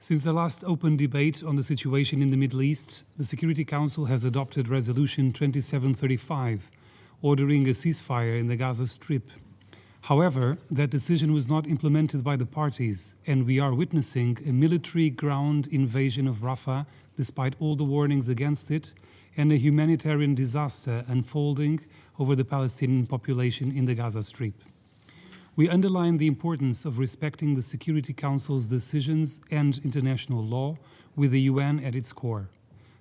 since the last open debate on the situation in the Middle East, the Security Council has adopted Resolution 2735, ordering a ceasefire in the Gaza Strip. However, that decision was not implemented by the parties, and we are witnessing a military ground invasion of Rafah, despite all the warnings against it, and a humanitarian disaster unfolding over the Palestinian population in the Gaza Strip. We underline the importance of respecting the Security Council's decisions and international law with the UN at its core.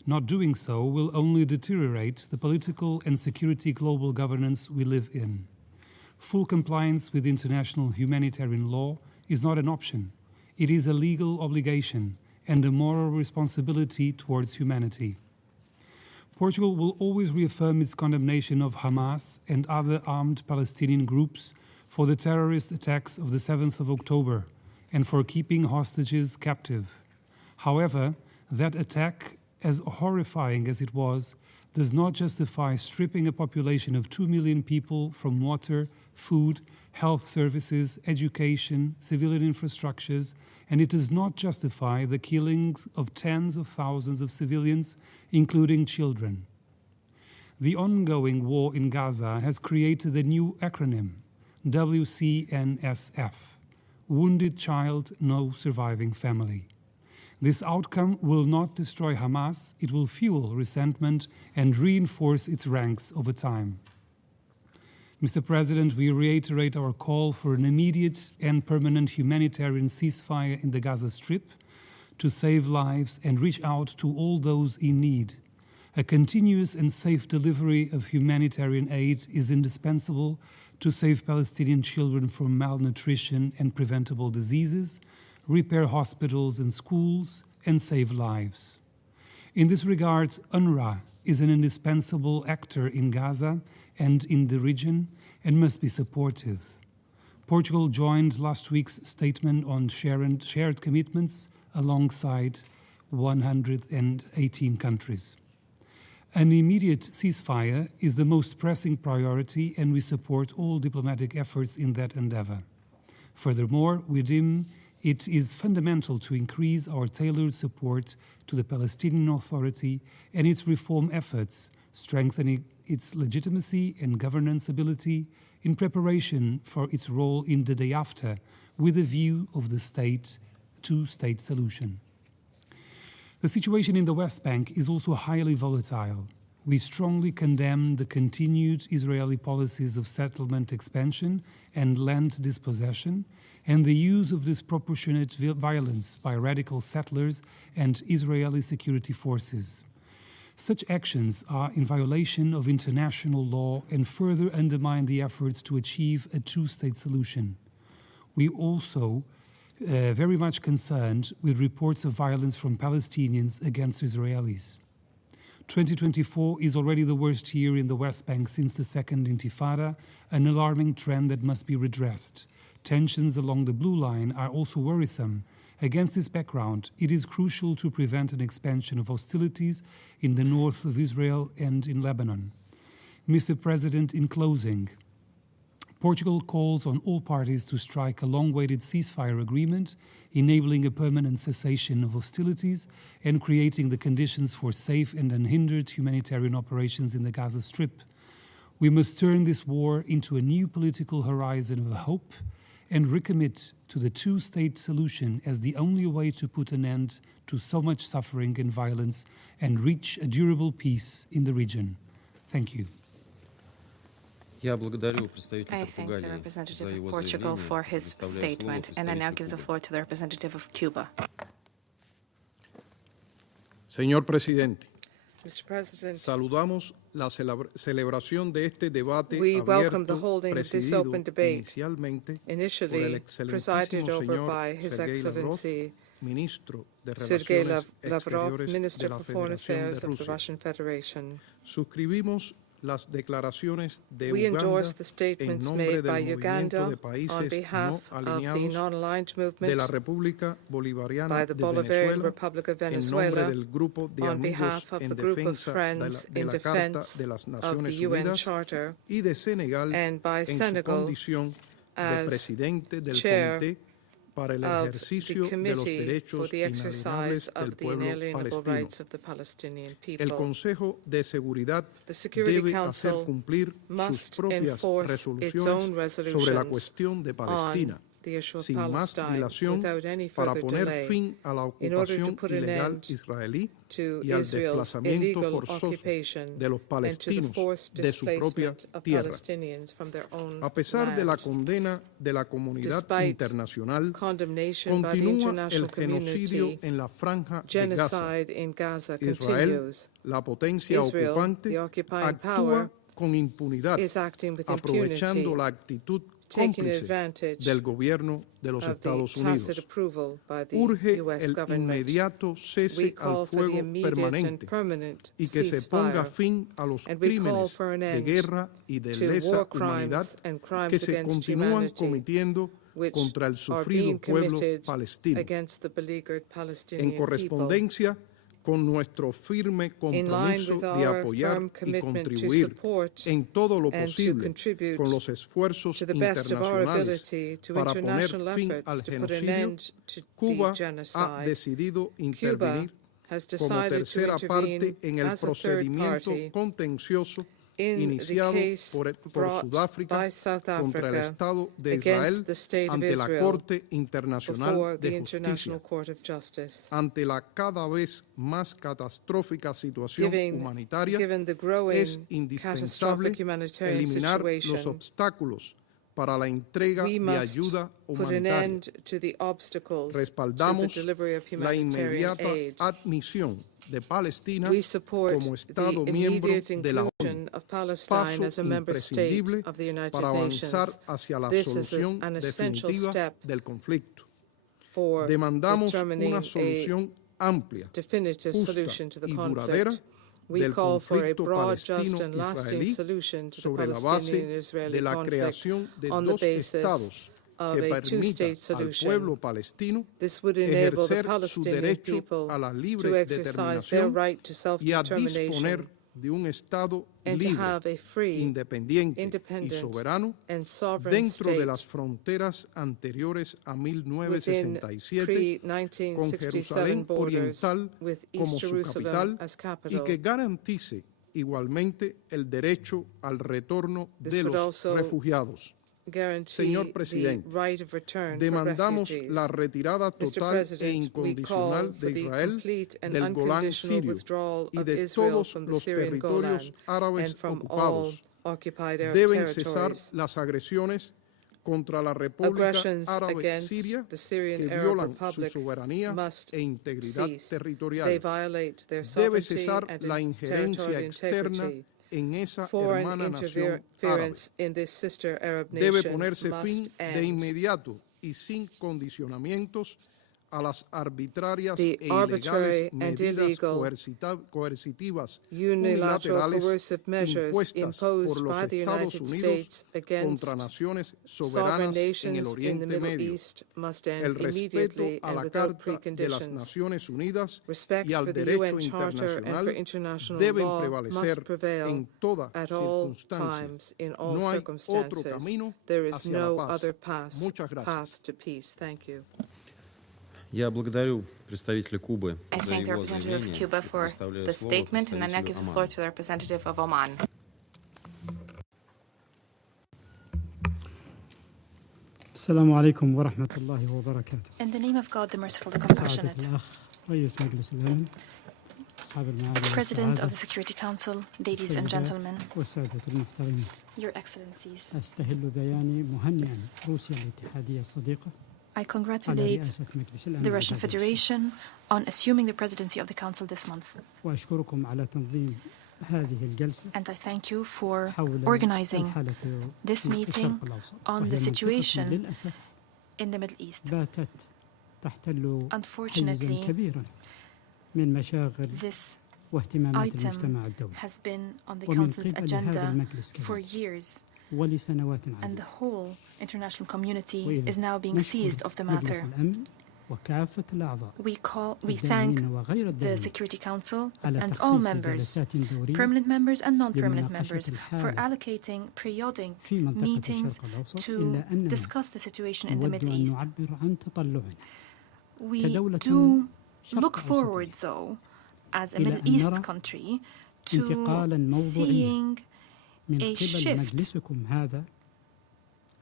Not doing so will only deteriorate the political and security global governance we live in. Full compliance with international humanitarian law is not an option. It is a legal obligation and a moral responsibility towards humanity. Portugal will always reaffirm its condemnation of Hamas and other armed Palestinian groups for the terrorist attacks of the 7th of October and for keeping hostages captive. However, that attack, as horrifying as it was, does not justify stripping a population of 2 million people from water, food, health services, education, civilian infrastructures, and it does not justify the killings of tens of thousands of civilians, including children. The ongoing war in Gaza has created a new acronym, WCNSF, Wounded Child, No Surviving Family. This outcome will not destroy Hamas, it will fuel resentment and reinforce its ranks over time. Mr. President, we reiterate our call for an immediate and permanent humanitarian ceasefire in the Gaza Strip to save lives and reach out to all those in need. A continuous and safe delivery of humanitarian aid is indispensable to save Palestinian children from malnutrition and preventable diseases, repair hospitals and schools, and save lives. In this regard, UNRWA is an indispensable actor in Gaza and in the region and must be supported. Portugal joined last week's statement on shared commitments alongside 118 countries. An immediate ceasefire is the most pressing priority, and we support all diplomatic efforts in that endeavor. Furthermore, we deem it is fundamental to increase our tailored support to the Palestinian Authority and its reform efforts, strengthening its legitimacy and governance ability in preparation for its role in the day after, with a view of the two-state solution. The situation in the West Bank is also highly volatile. We strongly condemn the continued Israeli policies of settlement expansion and land dispossession, and the use of disproportionate violence by radical settlers and Israeli security forces. Such actions are in violation of international law and further undermine the efforts to achieve a two-state solution. We also very much concerned with reports of violence from Palestinians against Israelis. 2024 is already the worst year in the West Bank since the Second Intifada, an alarming trend that must be redressed. Tensions along the Blue Line are also worrisome. Against this background, it is crucial to prevent an expansion of hostilities in the north of Israel and in Lebanon. Mr. President, in closing, Portugal calls on all parties to strike a long-awaited ceasefire agreement, enabling a permanent cessation of hostilities and creating the conditions for safe and unhindered humanitarian operations in the Gaza Strip. We must turn this war into a new political horizon of hope and recommit to the two-state solution as the only way to put an end to so much suffering and violence and reach a durable peace in the region. Thank you. I thank the representative of Portugal for his statement, and I now give the floor to the representative of Cuba. Señor Presidente, Mr. President, saludamos la celebración de este debate we welcome the abierto, holding of this presidido open debate, inicialmente por el initially presided excelentísimo over señor by His Sergei Excellency Ministro de Sergei Relaciones Lavrov, Exteriores Minister de la for Foreign Federación de Affairs of the Rusia. Russian Federation. Suscribimos las declaraciones de We Uganda endorse the en statements nombre made by del Uganda movimiento de países on no behalf of the alineados non-aligned de la movement, República Bolivariana by the de Bolivarian Venezuela, Republic of en nombre Venezuela, del Grupo de on Amigos behalf of en the group of Defensa friends de in la Carta defense de las of the Naciones UN Unidas Charter, y de Senegal and by en su Senegal condición de as presidente del chair Comité para el of ejercicio the de los Committee for derechos the exercise inalienables del of the pueblo inalienable palestino. rights of the Palestinian El people. Consejo de Seguridad The Security debe hacer Council cumplir sus must propias enforce its own resoluciones sobre la resolutions cuestión de Palestina, on the issue of sin más Palestine dilación, without any para further poner delay fin a la in order to ocupación put an ilegal end israelí to y al Israel's desplazamiento illegal forzoso occupation de los and to the palestinos forced de su propia displacement of tierra. Palestinians from their own A pesar de la land. condena de la comunidad Despite internacional, condemnation by the continúa international el genocidio community, en la franja de Gaza. genocide in Gaza Israel, continues. la potencia Israel, ocupante, the occupying actúa power, con impunidad, is acting with aprovechando impunity, la actitud taking cómplice advantage del gobierno de los of the Estados tacit Unidos. approval by the Urge U.S. el government. inmediato We cese call al for the fuego immediate and permanente permanent y que se ponga ceasefire, fin a los and we call crímenes for an de end guerra y de to lesa war humanidad crimes and crimes que se against continúan humanity, cometiendo which contra el are sufrido being pueblo committed palestino. against the beleaguered En Palestinian people. correspondencia con nuestro firme In line compromiso with de our apoyar firm y commitment to contribuir support en todo lo and to posible contribute con los esfuerzos to the best of our internacionales ability to para poner international fin efforts al to put an genocidio, end to Cuba the ha genocide. decidido Cuba intervenir has como decided to tercera intervene parte en el as a third procedimiento party contencioso in the iniciado case por brought Sudáfrica by South contra el Africa Estado de against Israel the State of ante la Israel Corte Internacional before the de International Justicia. Court of Justice. Ante la cada vez más catastrófica situación humanitaria, Given the growing es indispensable catastrophic humanitarian eliminar situation, los obstáculos para la entrega we de must ayuda put an humanitaria. end to the obstacles to the Respaldamos delivery of la humanitarian inmediata aid. admisión de Palestina We support como Estado the miembro immediate de la ONU, inclusion of Palestine as a member state imprescindible of the United para avanzar Nations. hacia la This is solución an essential definitiva step del conflicto. for Demandamos determining una a solución amplia, definitive justa solution to the y duradera conflict. We del call for a conflicto broad, just, and lasting palestino-israelí solution to the sobre la Palestinian base Israeli de la conflict creación de on the dos basis estados of que a permita two-state al solution. pueblo palestino This would enable the ejercer su Palestinian derecho people a la libre to exercise their determinación right to y a disponer self-determination de un Estado and to libre, have a free, independiente y independent, soberano and sovereign dentro de state las fronteras anteriores a within 1967 con pre-1967 Jerusalén borders Oriental with como East su Jerusalem capital as y capital. que garantice igualmente el derecho al retorno This de would los also refugiados. guarantee Señor the Presidente, right of return for demandamos refugees. la retirada Mr. total President, e we incondicional call de for the Israel complete and del Golán unconditional sirio withdrawal y of de Israel todos from the los Syrian Golan territorios árabes and from all ocupados. occupied Arab Deben cesar territories. las agresiones contra la República Aggressions Árabe against Siria the Syrian que Arab violan su Republic soberanía must e integridad cease. territorial. They violate their Debe sovereignty cesar and la injerencia territorial externa integrity. en esa Foreign hermana nación árabe. interference in this sister Arab Debe nation ponerse must fin de end. inmediato y sin condicionamientos a las arbitrarias The e arbitrary ilegales and medidas illegal coercitivas unilateral unilaterales coercive measures impuestas por imposed los by the Estados United Unidos States against contra naciones sovereign soberanas en el nations in the Oriente Middle Medio. East must end El respeto immediately a and la without Carta de las preconditions. Naciones Unidas Respect y al for the derecho UN Charter and for internacional international deben law prevalecer must prevail en toda at all circunstancia. times, in all No hay otro circumstances. camino There is hacia la no paz. other path Muchas gracias. to peace. Thank you. Я благодарю представителя Кубы I за thank the его representative of заявление Cuba и for предоставляю the слово statement, and I now представителю give the floor Омана. to the representative of Oman. السلام عليكم ورحمة الله وبركاته. In the name of God, the merciful, the compassionate. سعادة الأخ رئيس مجلس الأمن أصحاب المعالي President of والسعادة the Security Council, ladies and gentlemen, والسادة المحترمين. Your Excellencies, أستهل بياني مهنئا روسيا الاتحادية الصديقة I على congratulate رئاسة مجلس الأمن the Russian لهذا الشهر. Federation on assuming the presidency of the Council this month. وأشكركم على تنظيم هذه الجلسة And I thank you for حول organizing الحالة this في meeting الشرق الأوسط. on وهي the منطقة situation للأسف in the Middle East. باتت تحتل Unfortunately, حيزا كبيرا من مشاغل This واهتمامات item المجتمع الدولي has been on the ومن Council's قبل هذا agenda المجلس for كمان years, ولسنوات and the عديدة. whole international community وإذا is now being seized of the مجلس matter. الأمن وكافة الأعضاء We thank الدائمين وغير the الدائمين Security Council على and all تخصيص members, جلسات دورية permanent members and non-permanent لمناقشة members, for الحالة allocating periodic في منطقة meetings الشرق الأوسط to إلا أننا discuss the situation in the نود Middle أن East. نعبر عن تطلعنا We كدولة do شرق look أوسطية forward, though, as a إلى Middle أن East نرى country, to انتقالا موضوعيا seeing من a قبل shift مجلسكم هذا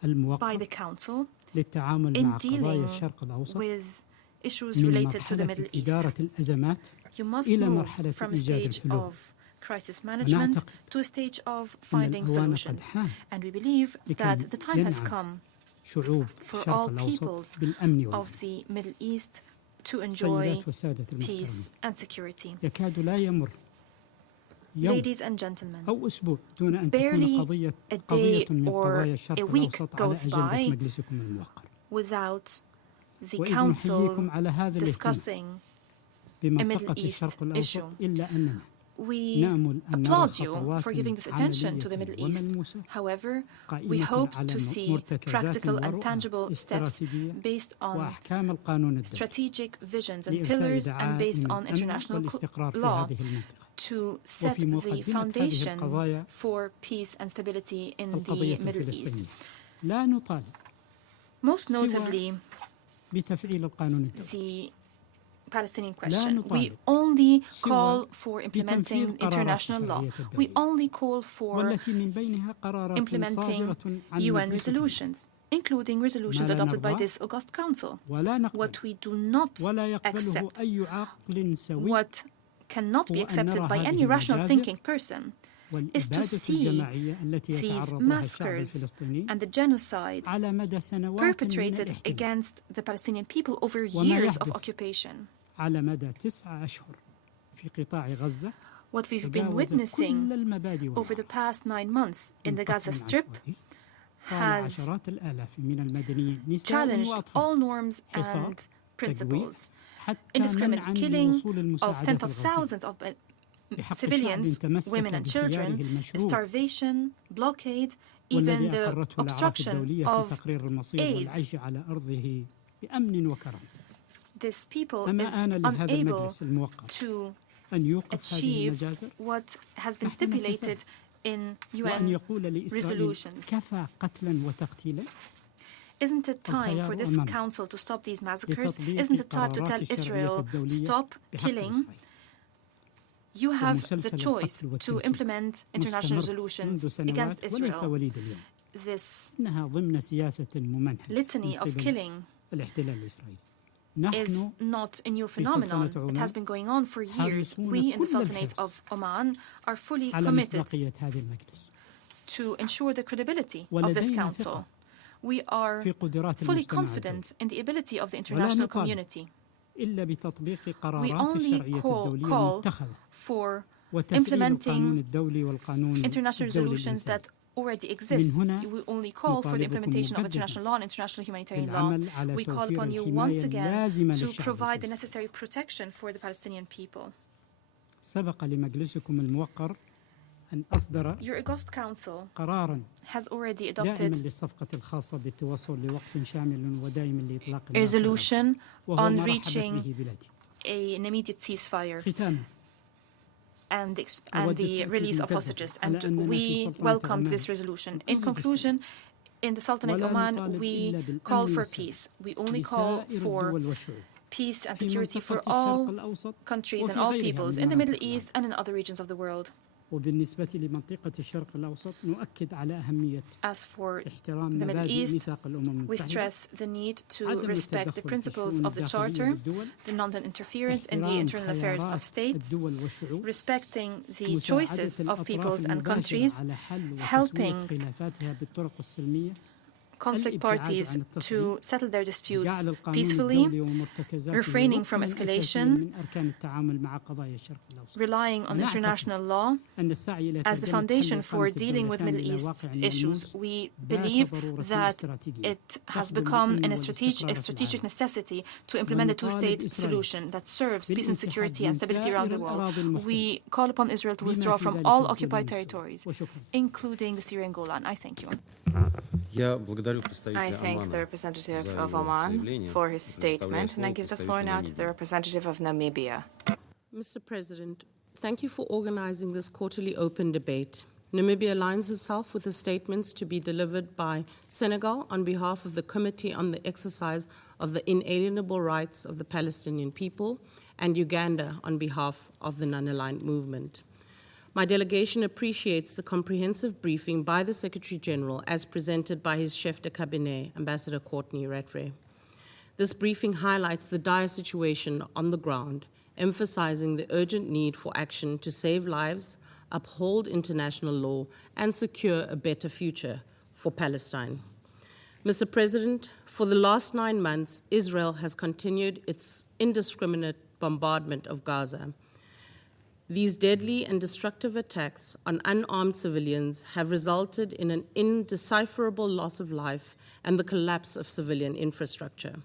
by الموقر the Council للتعامل in مع قضايا dealing الشرق الأوسط with issues من related to the مرحلة Middle East. إدارة الأزمات You must إلى move مرحلة from a إيجاد stage الحلول. of crisis management ونعتقد to a stage of أن finding الأوان قد solutions. حان And we believe that the time has ينعم come شعوب for الشرق all الأوسط peoples بالأمن والأمان. of the Middle East to enjoy سيدات وسادة peace المحترمين and security. يكاد لا يمر يوم Ladies and gentlemen, أو أسبوع دون أن تكون barely قضية a day قضية من or قضايا a الشرق week الأوسط على goes أجندة by مجلسكم الموقر. without the وإذ Council نحييكم على هذا الاهتمام discussing a بمنطقة Middle East الشرق الأوسط issue. إلا أننا We نأمل أن نرى applaud you خطوات for giving this attention to the Middle عملية East. وملموسة However, we قائمة hope على to see مرتكزات practical and ورؤى tangible steps استراتيجية based on وأحكام القانون الدولي strategic visions and لإرسال pillars and دعائم based on الأمن international والاستقرار في law هذه المنطقة. to set وفي the مقدمة هذه foundation القضايا for peace and stability in القضية the Middle East. الفلسطينية لا نطالب Most سوى notably, بتفعيل القانون الدولي the Palestinian لا question. We نطالب only سوى call for بتنفيذ implementing قرارات international law. الشرعية We الدولية only call for والتي من بينها قرارات implementing صادرة عن UN مجلسكم resolutions, including resolutions ما لا adopted by نرضاه this August Council. ولا نقبل What we do not ولا يقبله accept, أي عقل سوي what cannot be هو أن accepted نرى by هذه any rational المجازر thinking person, is to see these massacres and the genocide perpetrated against the Palestinian people over years of occupation. What we've been witnessing over the past 9 months in the Gaza Strip has challenged all norms and principles. Indiscriminate killing of tens of thousands of civilians, women and children, starvation, blockade, even the obstruction of aid. This people is unable to achieve what has been stipulated in UN resolutions. Isn't it time for this council to stop these massacres? Isn't it time to tell Israel, stop killing? You have the choice to implement international resolutions against Israel. This litany of killing is not a new phenomenon. It has been going on for years. We in the Sultanate of Oman are fully committed to ensure the credibility of this council. We are fully confident in the ability of the international community. We only call for implementing international resolutions that already exist. We only call for the implementation of international law and international humanitarian law. We call upon you once again to provide the necessary protection for the Palestinian people. Your August Council has already adopted a resolution on reaching an immediate ceasefire and the release of hostages, and we welcomed this resolution. In conclusion, in the Sultanate of Oman, we call for peace. We only call for peace and security for all countries and all peoples in the Middle East and in other regions of the world. As for the Middle East, we stress the need to respect the principles of the Charter, the non-interference in the internal affairs of states, respecting the choices of peoples and countries, helping conflict parties to settle their disputes peacefully, refraining from escalation, relying on international law as the foundation for dealing with Middle East issues. We believe that it has become a strategic necessity to implement a two-state solution that serves peace and security and stability around the world. We call upon Israel to withdraw from all occupied territories, including the Syrian Golan. I thank you. I thank the representative of Oman for his statement, and I give the floor now to the representative of Namibia. Mr. President, thank you for organizing this quarterly open debate. Namibia aligns herself with the statements to be delivered by Senegal on behalf of the Committee on the Exercise of the Inalienable Rights of the Palestinian People and Uganda on behalf of the Non-Aligned Movement. My delegation appreciates the comprehensive briefing by the Secretary-General as presented by his chef de cabinet, Ambassador Courtney Rattray. This briefing highlights the dire situation on the ground, emphasizing the urgent need for action to save lives, uphold international law, and secure a better future for Palestine. Mr. President, for the last 9 months, Israel has continued its indiscriminate bombardment of Gaza. These deadly and destructive attacks on unarmed civilians have resulted in an indecipherable loss of life and the collapse of civilian infrastructure.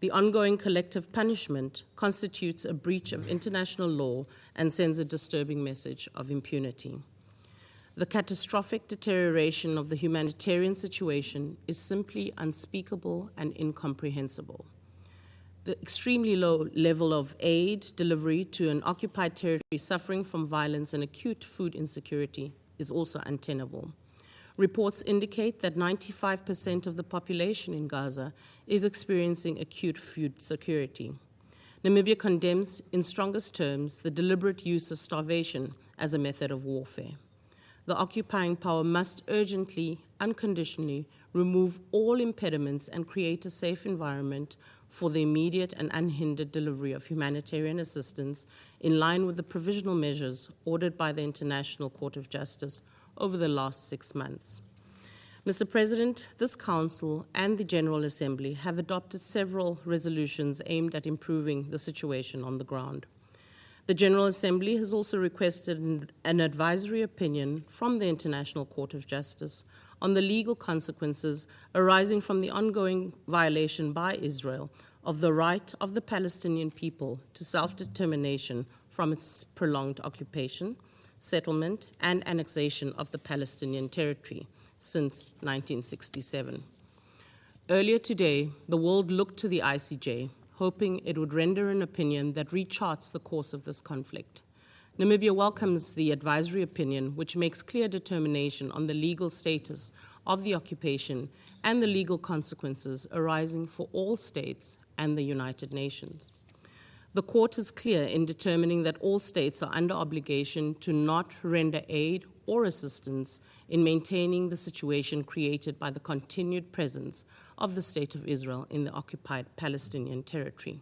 The ongoing collective punishment constitutes a breach of international law and sends a disturbing message of impunity. The catastrophic deterioration of the humanitarian situation is simply unspeakable and incomprehensible. The extremely low level of aid delivery to an occupied territory suffering from violence and acute food insecurity is also untenable. Reports indicate that 95% of the population in Gaza is experiencing acute food security. Namibia condemns in strongest terms the deliberate use of starvation as a method of warfare. The occupying power must urgently, unconditionally remove all impediments and create a safe environment for the immediate and unhindered delivery of humanitarian assistance in line with the provisional measures ordered by the International Court of Justice over the last 6 months. Mr. President, this Council and the General Assembly have adopted several resolutions aimed at improving the situation on the ground. The General Assembly has also requested an advisory opinion from the International Court of Justice on the legal consequences arising from the ongoing violation by Israel of the right of the Palestinian people to self-determination from its prolonged occupation, settlement, and annexation of the Palestinian territory since 1967. Earlier today, the world looked to the ICJ, hoping it would render an opinion that recharts the course of this conflict. Namibia welcomes the advisory opinion, which makes clear determination on the legal status of the occupation and the legal consequences arising for all states and the United Nations. The court is clear in determining that all states are under obligation to not render aid or assistance in maintaining the situation created by the continued presence of the State of Israel in the occupied Palestinian territory.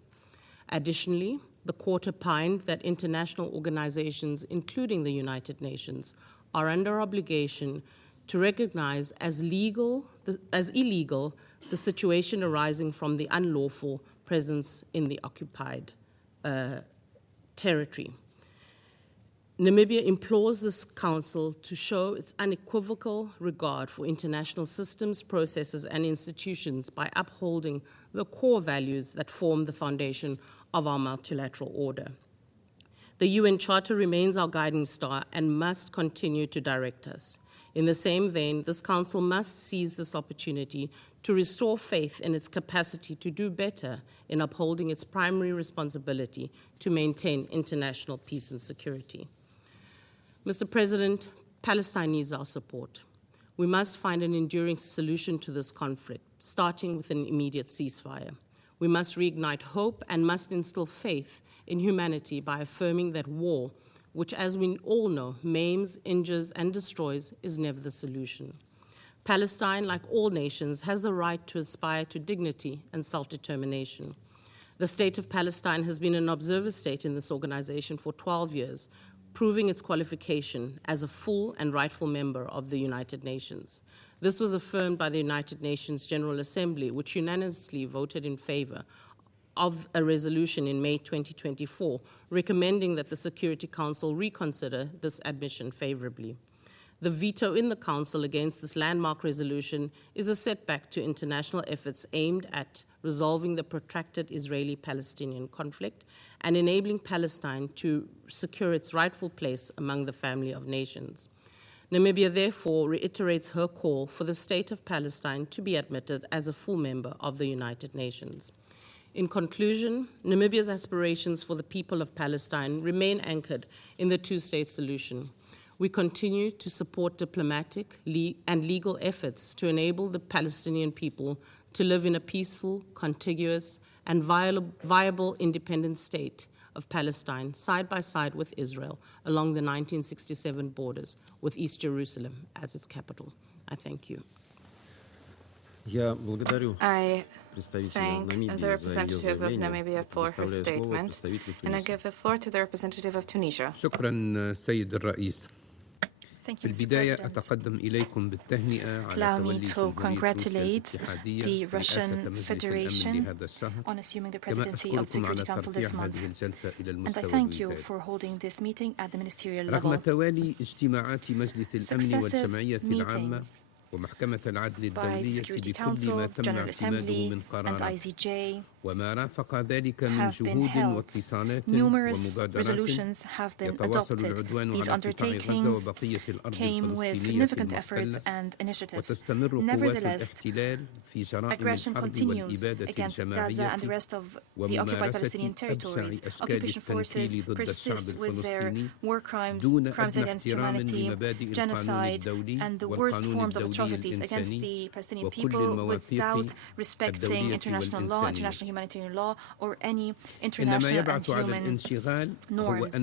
Additionally, the court opined that international organizations, including the United Nations, are under obligation to recognize as illegal the situation arising from the unlawful presence in the occupied territory. Namibia implores this Council to show its unequivocal regard for international systems, processes, and institutions by upholding the core values that form the foundation of our multilateral order. The UN Charter remains our guiding star and must continue to direct us. In the same vein, this Council must seize this opportunity to restore faith in its capacity to do better in upholding its primary responsibility to maintain international peace and security. Mr. President, Palestine needs our support. We must find an enduring solution to this conflict, starting with an immediate ceasefire. We must reignite hope and must instill faith in humanity by affirming that war, which, as we all know, maims, injures, and destroys, is never the solution. Palestine, like all nations, has the right to aspire to dignity and self-determination. The State of Palestine has been an observer state in this organization for 12 years, proving its qualification as a full and rightful member of the United Nations. This was affirmed by the United Nations General Assembly, which unanimously voted in favor of a resolution in May 2024, recommending that the Security Council reconsider this admission favorably. The veto in the Council against this landmark resolution is a setback to international efforts aimed at resolving the protracted Israeli-Palestinian conflict and enabling Palestine to secure its rightful place among the family of nations. Namibia therefore reiterates her call for the State of Palestine to be admitted as a full member of the United Nations. In conclusion, Namibia's aspirations for the people of Palestine remain anchored in the two-state solution. We continue to support diplomatic and legal efforts to enable the Palestinian people to live in a peaceful, contiguous, and viable independent state of Palestine, side by side with Israel, along the 1967 borders, with East Jerusalem as its capital. I thank you. I thank the representative of Namibia for her statement, and I give the floor to the representative of Tunisia. Thank you, Mr. President. Allow me to congratulate the Russian Federation on assuming the presidency of the Security Council this month. And I thank you for holding this meeting at the ministerial level. Successive meetings by the Security Council, General Assembly, and ICJ have been held. Numerous resolutions have been adopted. These undertakings came with significant efforts and initiatives. Nevertheless, aggression continues against Gaza and the rest of the occupied Palestinian territories. Occupation forces persist with their war crimes, crimes against humanity, genocide, and the worst forms of atrocities against the Palestinian people without respecting international law, international humanitarian law, or any international and human norms.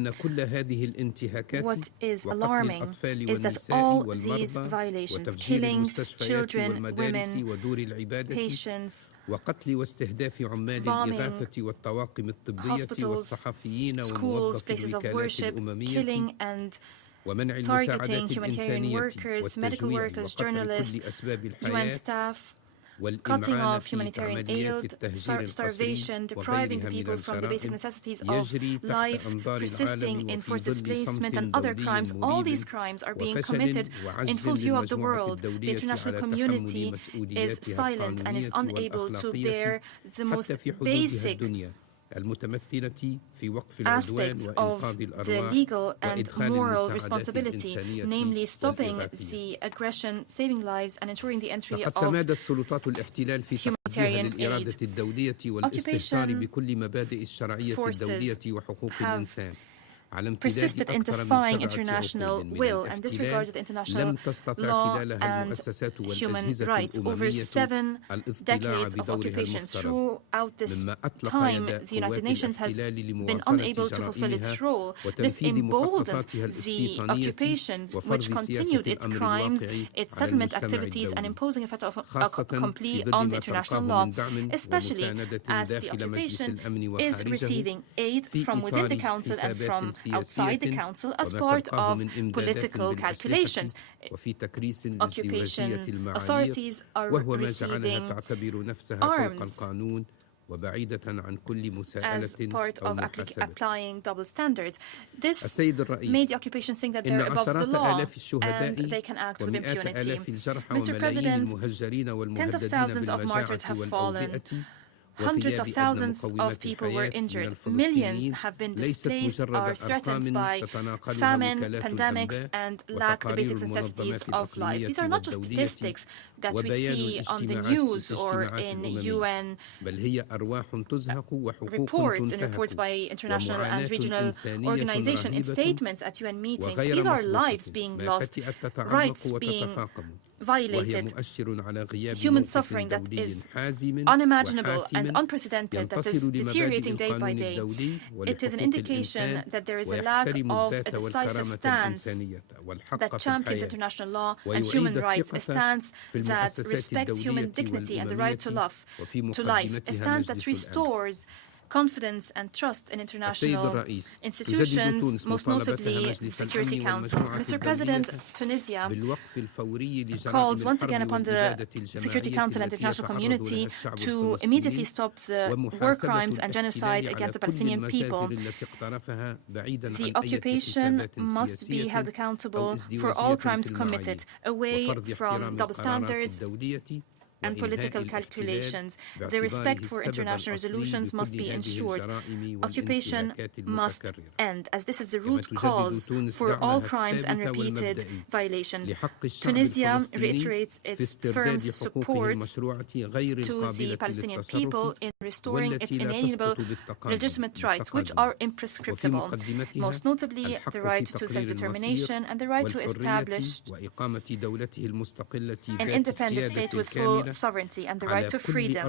What is alarming is that all these violations, killing children, women, patients, bombing hospitals, schools, places of worship, killing and targeting humanitarian workers, medical workers, journalists, UN staff, cutting off humanitarian aid, starvation, depriving the people from the basic necessities of life, persisting in forced displacement and other crimes. All these crimes are being committed in full view of the world. The international community is silent and is unable to bear the most basic aspects of the legal and moral responsibility, namely stopping the aggression, saving lives, and ensuring the entry of humanitarian aid. Occupation forces have persisted in defying international will and disregarded international law and human rights. Over 7 decades of occupation. Throughout this time, the United Nations has been unable to fulfill its role. This emboldened the occupation, which continued its crimes, its settlement activities, and imposing a fait accompli on the international law, especially as the occupation is receiving aid from within the Council and from outside the Council as part of political calculations. Occupation authorities are receiving arms as part of applying double standards. This made the occupation think that they're above the law and they can act with impunity. Mr. President, tens of thousands of martyrs have fallen. Hundreds of thousands of people were injured. Millions have been displaced, are threatened by famine, pandemics, and lack the basic necessities of life. These are not just statistics that we see on the news or in UN reports, in reports by international and regional organizations, in statements at UN meetings. These are lives being lost, rights being violated, human suffering that is unimaginable and unprecedented, that is deteriorating day by day. It is an indication that there is a lack of a decisive stance that champions international law and human rights, a stance that respects human dignity and the right to life, a stance that restores confidence and trust in international institutions, most notably the Security Council. Mr. President, Tunisia calls once again upon the Security Council and the international community to immediately stop the war crimes and genocide against the Palestinian people. The occupation must be held accountable for all crimes committed, away from double standards and political calculations. The respect for international resolutions must be ensured. Occupation must end, as this is the root cause for all crimes and repeated violations. Tunisia reiterates its firm support to the Palestinian people in restoring its inalienable legitimate rights, which are imprescriptible, most notably the right to self-determination and the right to establish an independent state with full sovereignty and the right to freedom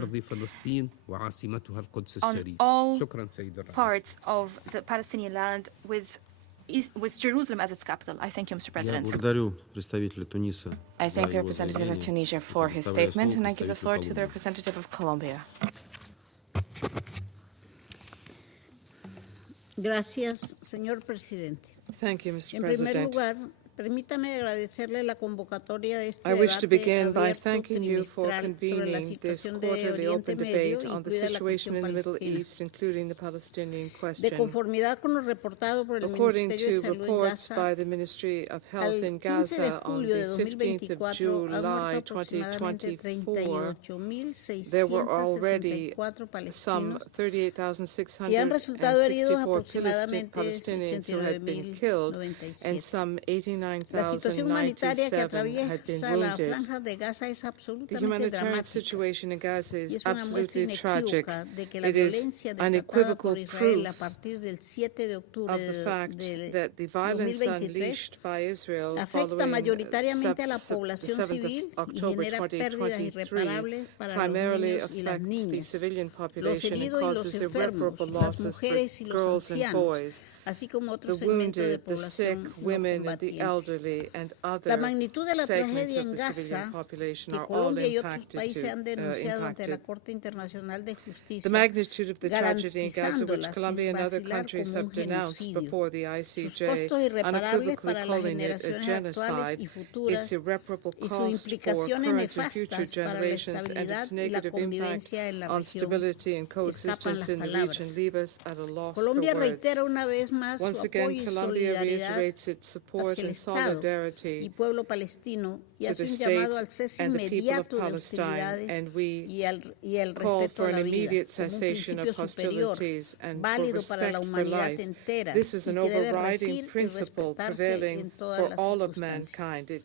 on all parts of the Palestinian land with Jerusalem as its capital. I thank you, Mr. President. I thank the representative of Tunisia for his statement, and I give the floor to the representative of Colombia. Gracias, señor presidente. Thank you, Mr. En President. primer lugar, permítame agradecerle la convocatoria de este I wish to debate begin by abierto thanking you for trimestral sobre la convening this situación de quarterly open Oriente debate Medio, on the incluida la situation in the cuestión Middle palestina. East, including the Palestinian De question. conformidad con lo reportado por el According Ministerio de to Salud en reports Gaza, by the Ministry of al Health in 15 de Gaza on julio de the 15th of 2024 han July muerto aproximadamente 2024, there were already 38.664 some palestinos y han resultado heridos 38,664 aproximadamente Palestinians who had been killed, and some 89.097. La situación humanitaria que atraviesa la franja de Gaza es absolutamente dramática y es una muestra inequívoca de que la violencia desatada por Israel a partir del 7 de octubre de 2023 afecta mayoritariamente a la población civil y genera pérdidas irreparables para los niños y las niñas, los heridos y los enfermos, las mujeres y los ancianos, así como otros segmentos de población no combatientes. La magnitud de la tragedia en Gaza, que Colombia y otros países han denunciado ante la Corte Internacional de Justicia, garantizándola sin vacilar como un genocidio. Sus costos irreparables para las generaciones actuales y futuras y sus implicaciones nefastas para la estabilidad y la convivencia en la región escapan las palabras. Colombia reitera una vez más su apoyo y solidaridad hacia el Estado y pueblo palestino y hace un llamado al cese inmediato de hostilidades y el respeto a la vida como un principio superior, válido para la humanidad entera y que debe regir y respetarse en todas las circunstancias.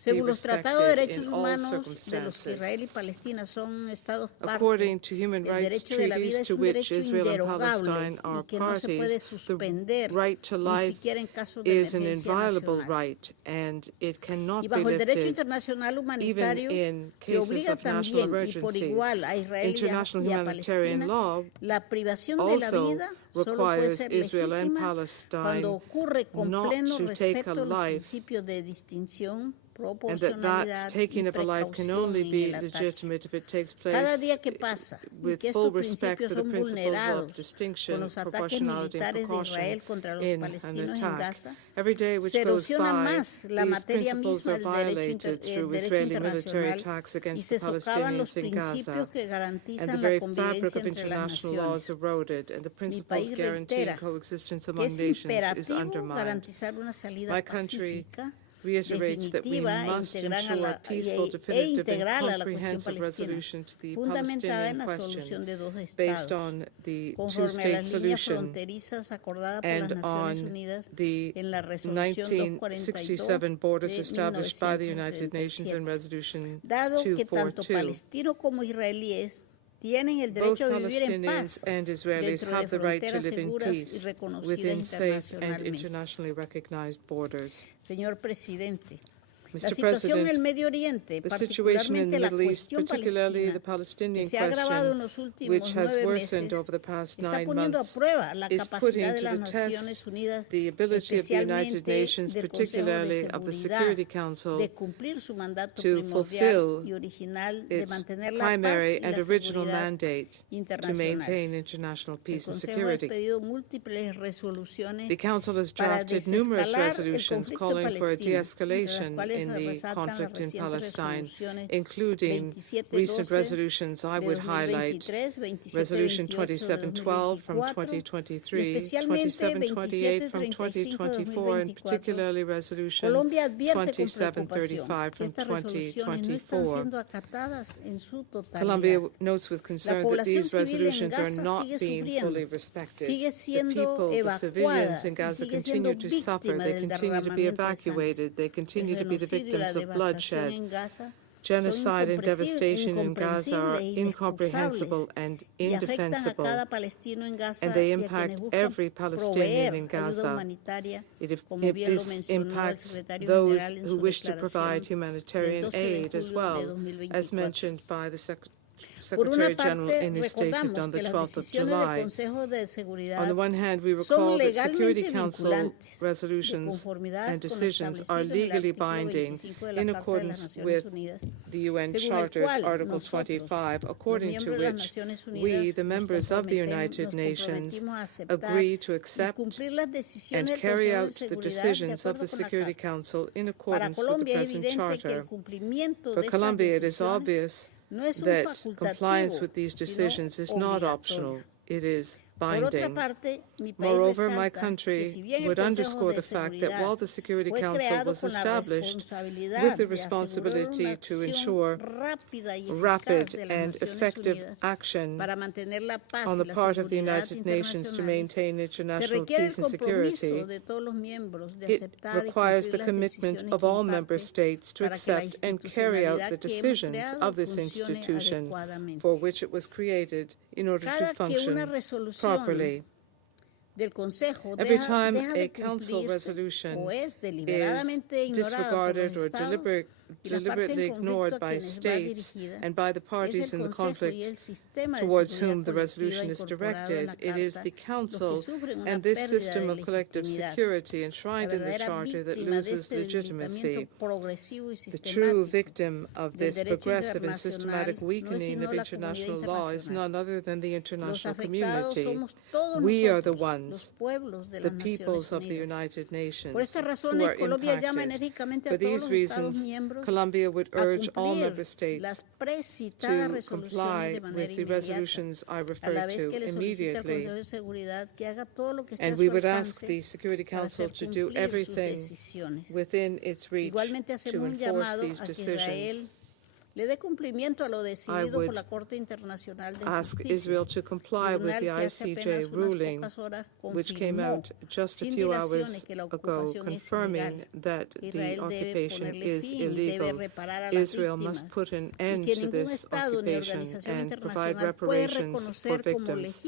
Según los tratados de derechos humanos de los que Israel y Palestina son estados parte, el derecho de la vida es un derecho inderogable y que no se puede suspender ni siquiera en casos de emergencia nacional. Y bajo el derecho internacional humanitario, que obliga también y por igual a Israel y a Palestina, la privación de la vida solo puede ser legítima cuando ocurre con pleno respeto a los principios de distinción, proporcionalidad y precaución en el ataque. Cada día que pasa y que estos principios son vulnerados con los ataques militares de Israel contra los palestinos en Gaza, se erosiona más la materia misma del derecho internacional y se socavan los principios que garantizan la convivencia entre las naciones. Mi país reitera que es imperativo garantizar una salida pacífica, definitiva e integral a la cuestión palestina, fundamentada en la solución de dos estados, conforme a las líneas fronterizas acordadas por las Naciones Unidas en la resolución 242 de 1967. Dado que tanto palestinos como israelíes tienen el derecho a vivir en paz dentro de fronteras seguras y reconocidas internacionalmente. Señor presidente, la situación en el Medio Oriente, particularmente la cuestión palestina, que se ha agravado en los últimos 9 meses, está poniendo a prueba la capacidad de las Naciones Unidas, especialmente del Consejo de Seguridad, de cumplir su mandato primordial y original de mantener la paz y la seguridad internacional. El Consejo ha expedido múltiples resoluciones para desescalar el conflicto palestino, in the conflict in Palestine, including recent resolutions I would highlight, Resolution 2712 from 2023, 2728 from 2024, and particularly Resolution 2735 from 2024. Colombia notes with concern that these resolutions are not being fully respected. The people, the civilians in Gaza continue to suffer, they continue to be evacuated, they continue to be the victims of bloodshed. Genocide and devastation in Gaza are incomprehensible and indefensible, and they impact every Palestinian in Gaza. This impacts those who wish to provide humanitarian aid as well, as mentioned by the Secretary General in his statement on the 12th of July. On the one hand, we recall that Security Council resolutions and decisions are legally binding in accordance with the UN Charter's Article 25, according to which we, the members of the United Nations, agree to accept and carry out the decisions of the Security Council in accordance with the present Charter. For Colombia, it is obvious that compliance with these decisions is not optional, it is binding. Moreover, my country would underscore the fact that while the Security Council was established with the responsibility to ensure rapid and effective action on the part of the United Nations to maintain international peace and security, it requires the commitment of all member states to accept and carry out the decisions of this institution for which it was created in order to function properly. Every time a Council resolution is disregarded or deliberately ignored by states and by the parties in the conflict towards whom the resolution is directed, it is the Council and this system of collective security enshrined in the Charter that loses legitimacy. The true victim of this progressive and systematic weakening of international law is none other than the international community. We are the ones, the peoples of the United Nations, who are impacted. For these reasons, Colombia would urge all member states to comply with the resolutions I referred to immediately. And we would ask the Security Council to do everything within its reach to enforce these decisions. I would ask Israel to comply with the ICJ ruling, which came out just a few hours ago, confirming that the occupation is illegal. Israel must put an end to this occupation and provide reparations for victims.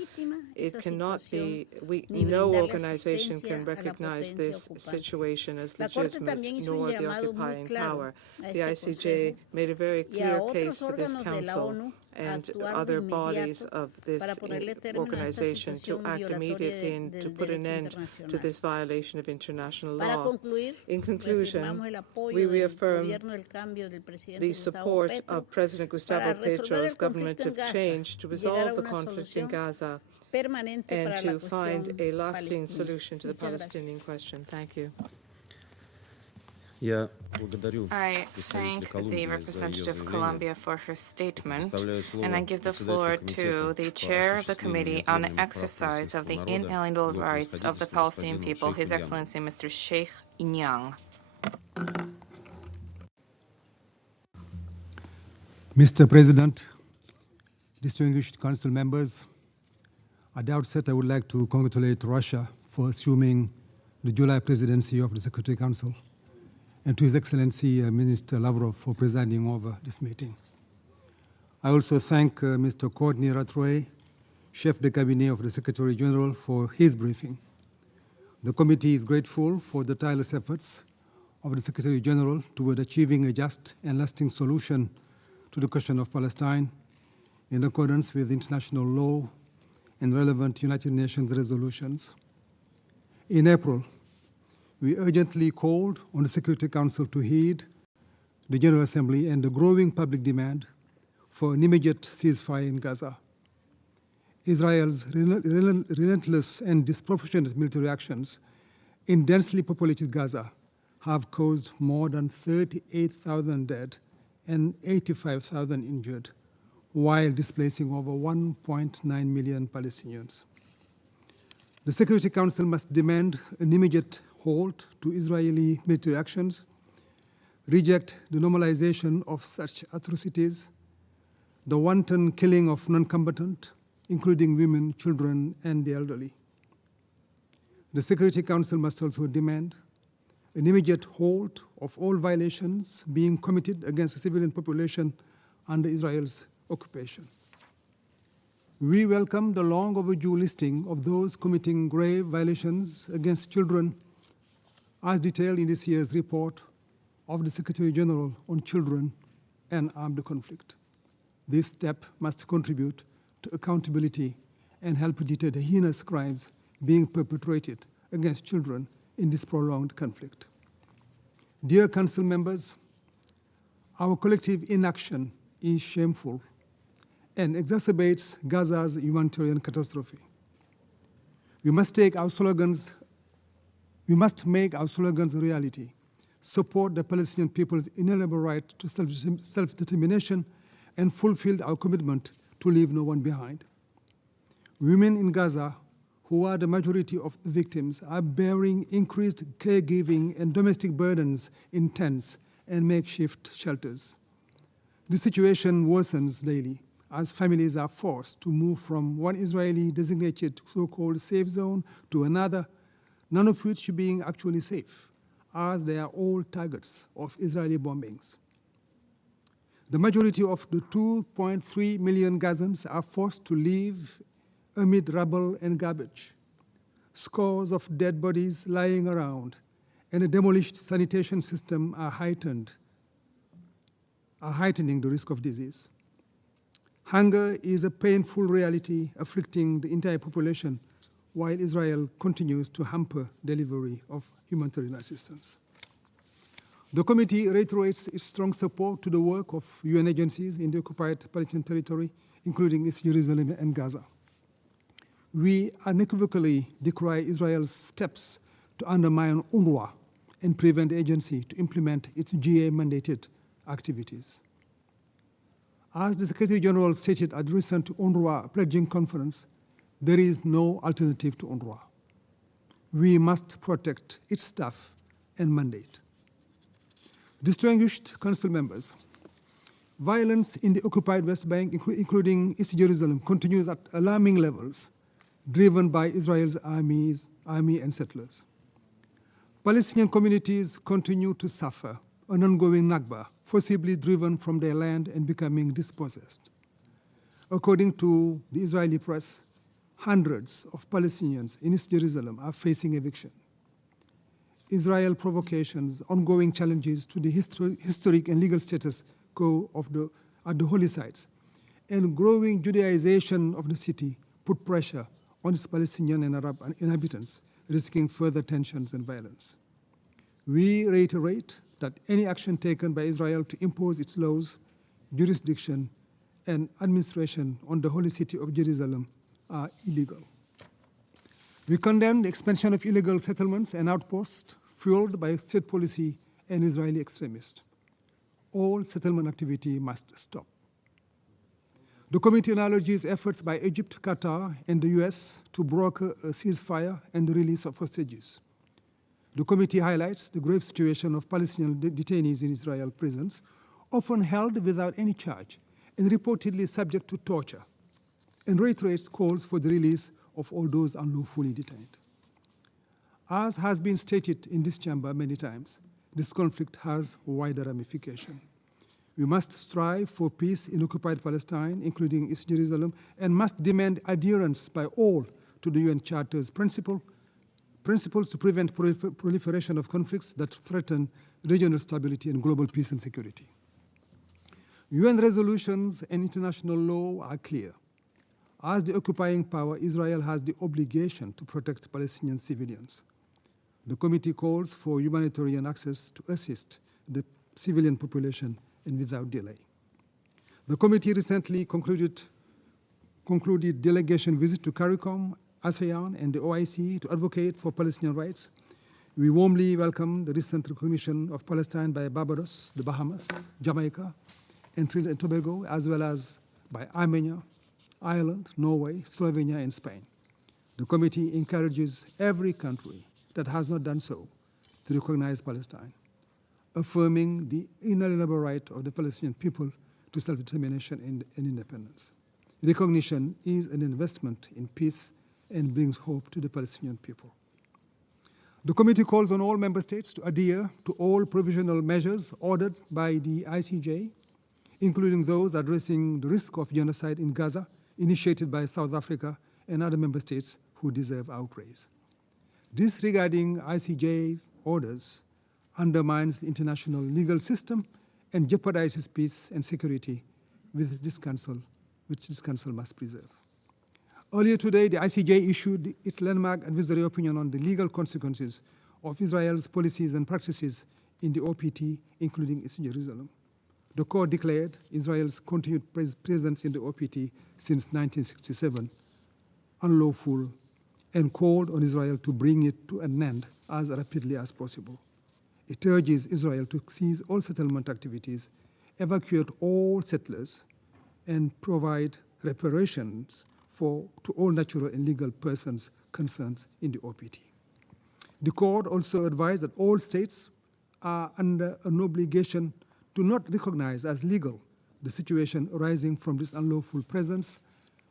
It cannot be, no organization can recognize this situation as legitimate, nor the occupying power. The ICJ made a very clear case for this Council and other bodies of this organization to act immediately and to put an end to this violation of international law. In conclusion, we reaffirm the support of President Gustavo Petro's government of change to resolve the conflict in Gaza and to find a lasting solution to the Palestinian question. Thank you. I thank the representative of Colombia for her statement, and I give the floor to the chair of the Committee on the Exercise of the Inalienable Rights of the Palestinian People, His Excellency Mr. Sheikh Inyang. Mr. President, distinguished Council members, at the outset I would like to congratulate Russia for assuming the July presidency of the Security Council, and to His Excellency Minister Lavrov for presiding over this meeting. I also thank Mr. Courtney Rattray, Chef de Cabinet of the Secretary General, for his briefing. The committee is grateful for the tireless efforts of the Secretary General toward achieving a just and lasting solution to the question of Palestine in accordance with international law and relevant United Nations resolutions. In April, we urgently called on the Security Council to heed the General Assembly and the growing public demand for an immediate ceasefire in Gaza. Israel's relentless and disproportionate military actions in densely populated Gaza have caused more than 38,000 dead and 85,000 injured, while displacing over 1.9 million Palestinians. The Security Council must demand an immediate halt to Israeli military actions, reject the normalization of such atrocities, the wanton killing of non-combatant, including women, children, and the elderly. The Security Council must also demand an immediate halt of all violations being committed against the civilian population under Israel's occupation. We welcome the long overdue listing of those committing grave violations against children as detailed in this year's report of the Secretary General on Children and Armed Conflict. This step must contribute to accountability and help deter the heinous crimes being perpetrated against children in this prolonged conflict. Dear Council members, our collective inaction is shameful and exacerbates Gaza's humanitarian catastrophe. We must make our slogans a reality, support the Palestinian people's inalienable right to self-determination, and fulfill our commitment to leave no one behind. Women in Gaza, who are the majority of the victims, are bearing increased caregiving and domestic burdens in tents and makeshift shelters. The situation worsens daily as families are forced to move from one Israeli designated so-called safe zone to another, none of which being actually safe, as they are all targets of Israeli bombings. The majority of the 2.3 million Gazans are forced to live amid rubble and garbage, scores of dead bodies lying around, and a demolished sanitation system are heightening the risk of disease. Hunger is a painful reality afflicting the entire population, while Israel continues to hamper delivery of humanitarian assistance. The committee reiterates its strong support to the work of UN agencies in the occupied Palestinian territory, including East Jerusalem and Gaza. We unequivocally decry Israel's steps to undermine UNRWA and prevent the agency to implement its GA-mandated activities. As the Secretary General stated at the recent UNRWA pledging conference, there is no alternative to UNRWA. We must protect its staff and mandate. Distinguished Council members, violence in the occupied West Bank, including East Jerusalem, continues at alarming levels, driven by Israel's army and settlers. Palestinian communities continue to suffer an ongoing Nakba, forcibly driven from their land and becoming dispossessed. According to the Israeli press, hundreds of Palestinians in East Jerusalem are facing eviction. Israel provocations, ongoing challenges to the historic and legal status quo at the holy sites, and growing Judaization of the city put pressure on its Palestinian and Arab inhabitants, risking further tensions and violence. We reiterate that any action taken by Israel to impose its laws, jurisdiction, and administration on the holy city of Jerusalem are illegal. We condemn the expansion of illegal settlements and outposts fueled by state policy and Israeli extremists. All settlement activity must stop. The committee acknowledges efforts by Egypt, Qatar, and the US to broker a ceasefire and the release of hostages. The committee highlights the grave situation of Palestinian detainees in Israel prisons, often held without any charge and reportedly subject to torture, and reiterates calls for the release of all those unlawfully detained. As has been stated in this chamber many times, this conflict has wider ramifications. We must strive for peace in occupied Palestine, including East Jerusalem, and must demand adherence by all to the UN Charter's principles to prevent proliferation of conflicts that threaten regional stability and global peace and security. UN resolutions and international law are clear. As the occupying power, Israel has the obligation to protect Palestinian civilians. The committee calls for humanitarian access to assist the civilian population and without delay. The committee recently concluded delegation visit to CARICOM, ASEAN, and the OIC to advocate for Palestinian rights. We warmly welcome the recent recognition of Palestine by Barbados, the Bahamas, Jamaica, and Trinidad and Tobago, as well as by Armenia, Ireland, Norway, Slovenia, and Spain. The committee encourages every country that has not done so to recognize Palestine, affirming the inalienable right of the Palestinian people to self-determination and independence. Recognition is an investment in peace and brings hope to the Palestinian people. The committee calls on all member states to adhere to all provisional measures ordered by the ICJ, including those addressing the risk of genocide in Gaza, initiated by South Africa and other member states who deserve outrage. Disregarding ICJ's orders undermines the international legal system and jeopardizes peace and security which this council must preserve. Earlier today, the ICJ issued its landmark advisory opinion on the legal consequences of Israel's policies and practices in the OPT, including East Jerusalem. The court declared Israel's continued presence in the OPT since 1967 unlawful and called on Israel to bring it to an end as rapidly as possible. It urges Israel to cease all settlement activities, evacuate all settlers, and provide reparations to all natural and legal persons concerned in the OPT. The court also advised that all states are under an obligation to not recognize as legal the situation arising from this unlawful presence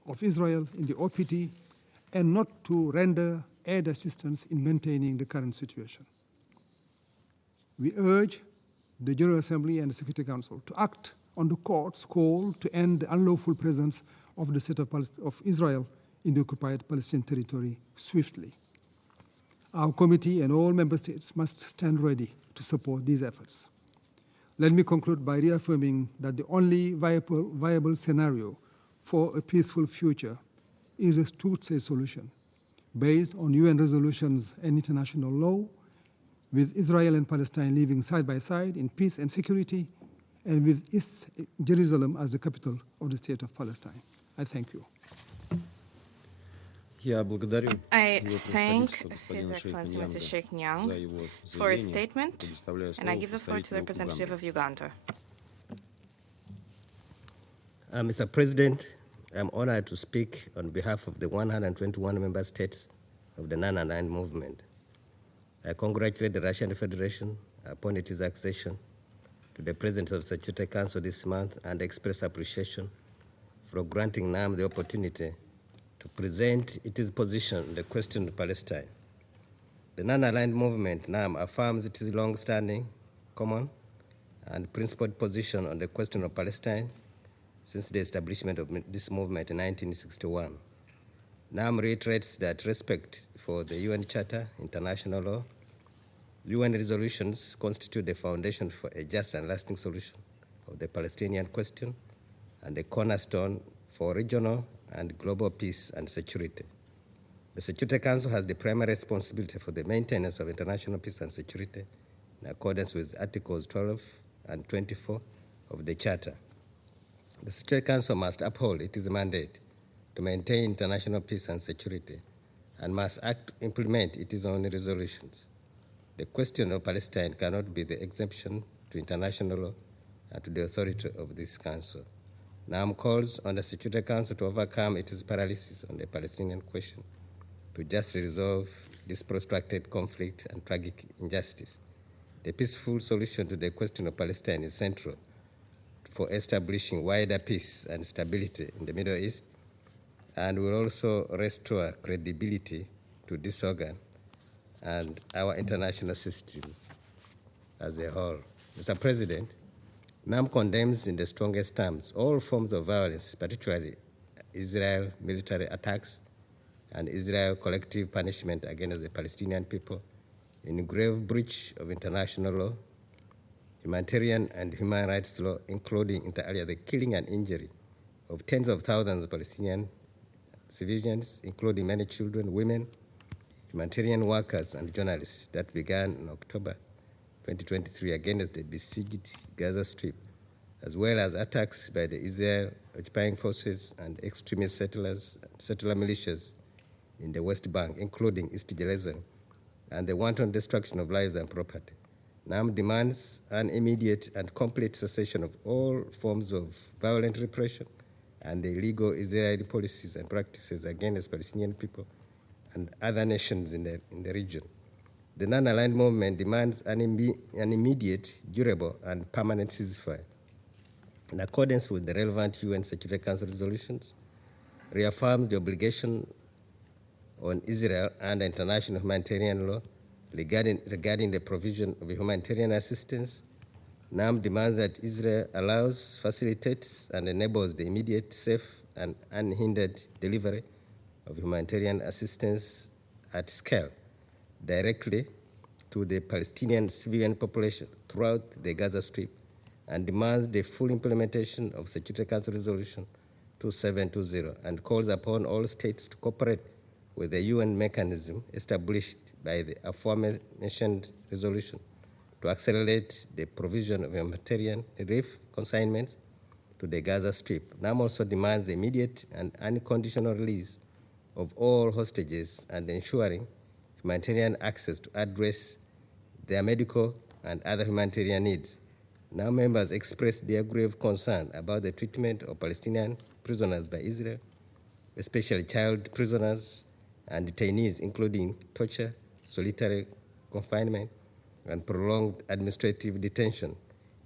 of Israel in the OPT and not to render aid assistance in maintaining the current situation. We urge the General Assembly and the Security Council to act on the court's call to end the unlawful presence of the state of Israel in the occupied Palestinian territory swiftly. Our committee and all member states must stand ready to support these efforts. Let me conclude by reaffirming that the only viable scenario for a peaceful future is a two-state solution based on UN resolutions and international law, with Israel and Palestine living side by side in peace and security, and with East Jerusalem as the capital of the state of Palestine. I thank you. I thank His Excellency Mr. Sheikh Nyang for his statement, and I give the floor to the representative of Uganda. Mr. President, I'm honored to speak on behalf of the 121 member states of the Non-Aligned Movement. I congratulate the Russian Federation upon its accession to the President of the Security Council this month and express appreciation for granting NAM the opportunity to present its position on the question of Palestine. The Non-Aligned Movement, NAM, affirms its long-standing, common, and principled position on the question of Palestine since the establishment of this movement in 1961. NAM reiterates that respect for the UN Charter, international law, UN resolutions constitute the foundation for a just and lasting solution of the Palestinian question and a cornerstone for regional and global peace and security. The Security Council has the primary responsibility for the maintenance of international peace and security in accordance with Articles 12 and 24 of the Charter. The Security Council must uphold its mandate to maintain international peace and security and must implement its own resolutions. The question of Palestine cannot be the exemption to international law and to the authority of this Council. NAM calls on the Security Council to overcome its paralysis on the Palestinian question, to justly resolve this protracted conflict and tragic injustice. The peaceful solution to the question of Palestine is central for establishing wider peace and stability in the Middle East, and will also restore credibility to this organ and our international system as a whole. Mr. President, NAM condemns in the strongest terms all forms of violence, particularly Israel military attacks and Israel collective punishment against the Palestinian people in grave breach of international law, humanitarian and human rights law, including inter alia the killing and injury of tens of thousands of Palestinian civilians, including many children, women, humanitarian workers, and journalists that began in October 2023 against the besieged Gaza Strip, as well as attacks by the Israel occupying forces and extremist settler militias in the West Bank, including East Jerusalem, and the wanton destruction of lives and property. NAM demands an immediate and complete cessation of all forms of violent repression and the illegal Israeli policies and practices against Palestinian people and other nations in the region. The Non-Aligned Movement demands an immediate, durable, and permanent ceasefire in accordance with the relevant UN Security Council resolutions, reaffirms the obligation on Israel and international humanitarian law regarding the provision of humanitarian assistance. NAM demands that Israel allows, facilitates, and enables the immediate, safe, and unhindered delivery of humanitarian assistance at scale directly to the Palestinian civilian population throughout the Gaza Strip, and demands the full implementation of Security Council Resolution 2720, and calls upon all states to cooperate with the UN mechanism established by the aforementioned resolution to accelerate the provision of humanitarian relief consignments to the Gaza Strip. NAM also demands the immediate and unconditional release of all hostages and ensuring humanitarian access to address their medical and other humanitarian needs. NAM members expressed their grave concern about the treatment of Palestinian prisoners by Israel especially child prisoners and detainees, including torture, solitary confinement, and prolonged administrative detention,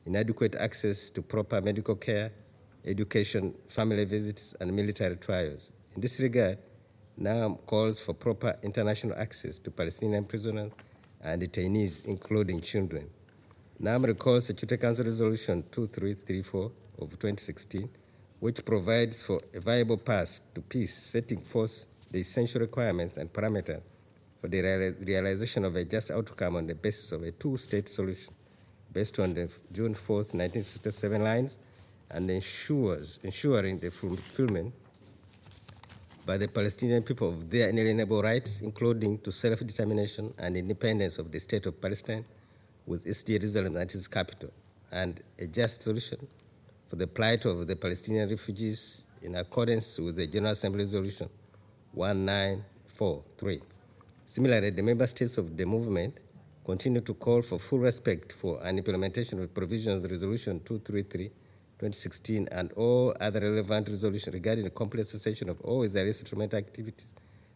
inadequate access to proper medical care, education, family visits, and military trials. In this regard, NAM calls for proper international access to Palestinian prisoners and detainees, including children. NAM recalls Security Council Resolution 2334 of 2016, which provides for a viable path to peace, setting forth the essential requirements and parameters for the realization of a just outcome on the basis of a two-state solution based on the June 4th, 1967 lines, and ensuring the fulfillment by the Palestinian people of their inalienable rights, including to self-determination and independence of the State of Palestine, with East Jerusalem as its capital, and a just solution for the plight of the Palestinian refugees in accordance with the General Assembly Resolution 1943. Similarly, the member states of the movement continue to call for full respect for and implementation of provisions of Resolution 233/2016 and all other relevant resolutions regarding the complete cessation of all Israeli settlement activities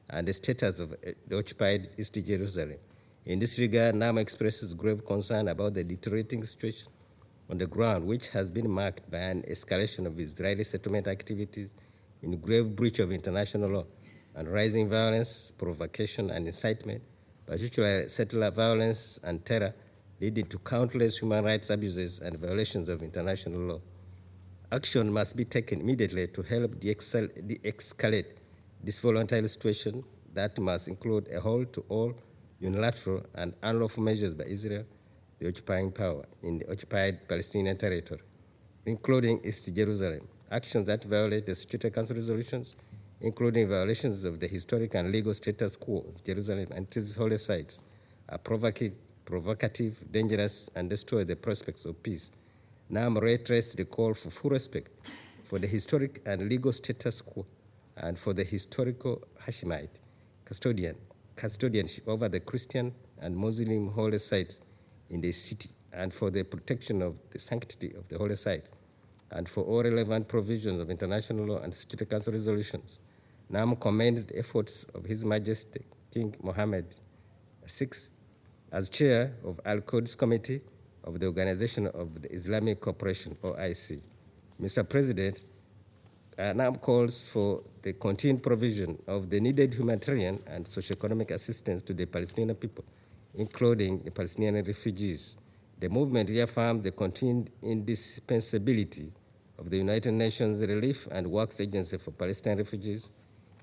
and the status of the occupied East Jerusalem. In this regard, NAM expresses grave concern about the deteriorating situation on the ground, which has been marked by an escalation of Israeli settlement activities in grave breach of international law and rising violence, provocation, and incitement, particularly settler violence and terror, leading to countless human rights abuses and violations of international law. Action must be taken immediately to help de-escalate this volatile situation that must include a halt to all unilateral and unlawful measures by Israel, the occupying power, in the occupied Palestinian territory, including East Jerusalem. Actions that violate the Security Council resolutions, including violations of the historic and legal status quo of Jerusalem and its holy sites, are provocative, dangerous, and destroy the prospects of peace. NAM reiterates the call for full respect for the historic and legal status quo and for the historical Hashemite custodianship over the Christian and Muslim holy sites in the city, and for the protection of the sanctity of the holy sites, and for all relevant provisions of international law and Security Council resolutions. NAM commends the efforts of His Majesty King Mohammed VI as chair of Al-Quds Committee of the Organization of the Islamic Cooperation, OIC. Mr. President, NAM calls for the continued provision of the needed humanitarian and socio-economic assistance to the Palestinian people, including the Palestinian refugees. The movement reaffirms the continued indispensability of the United Nations Relief and Works Agency for Palestinian Refugees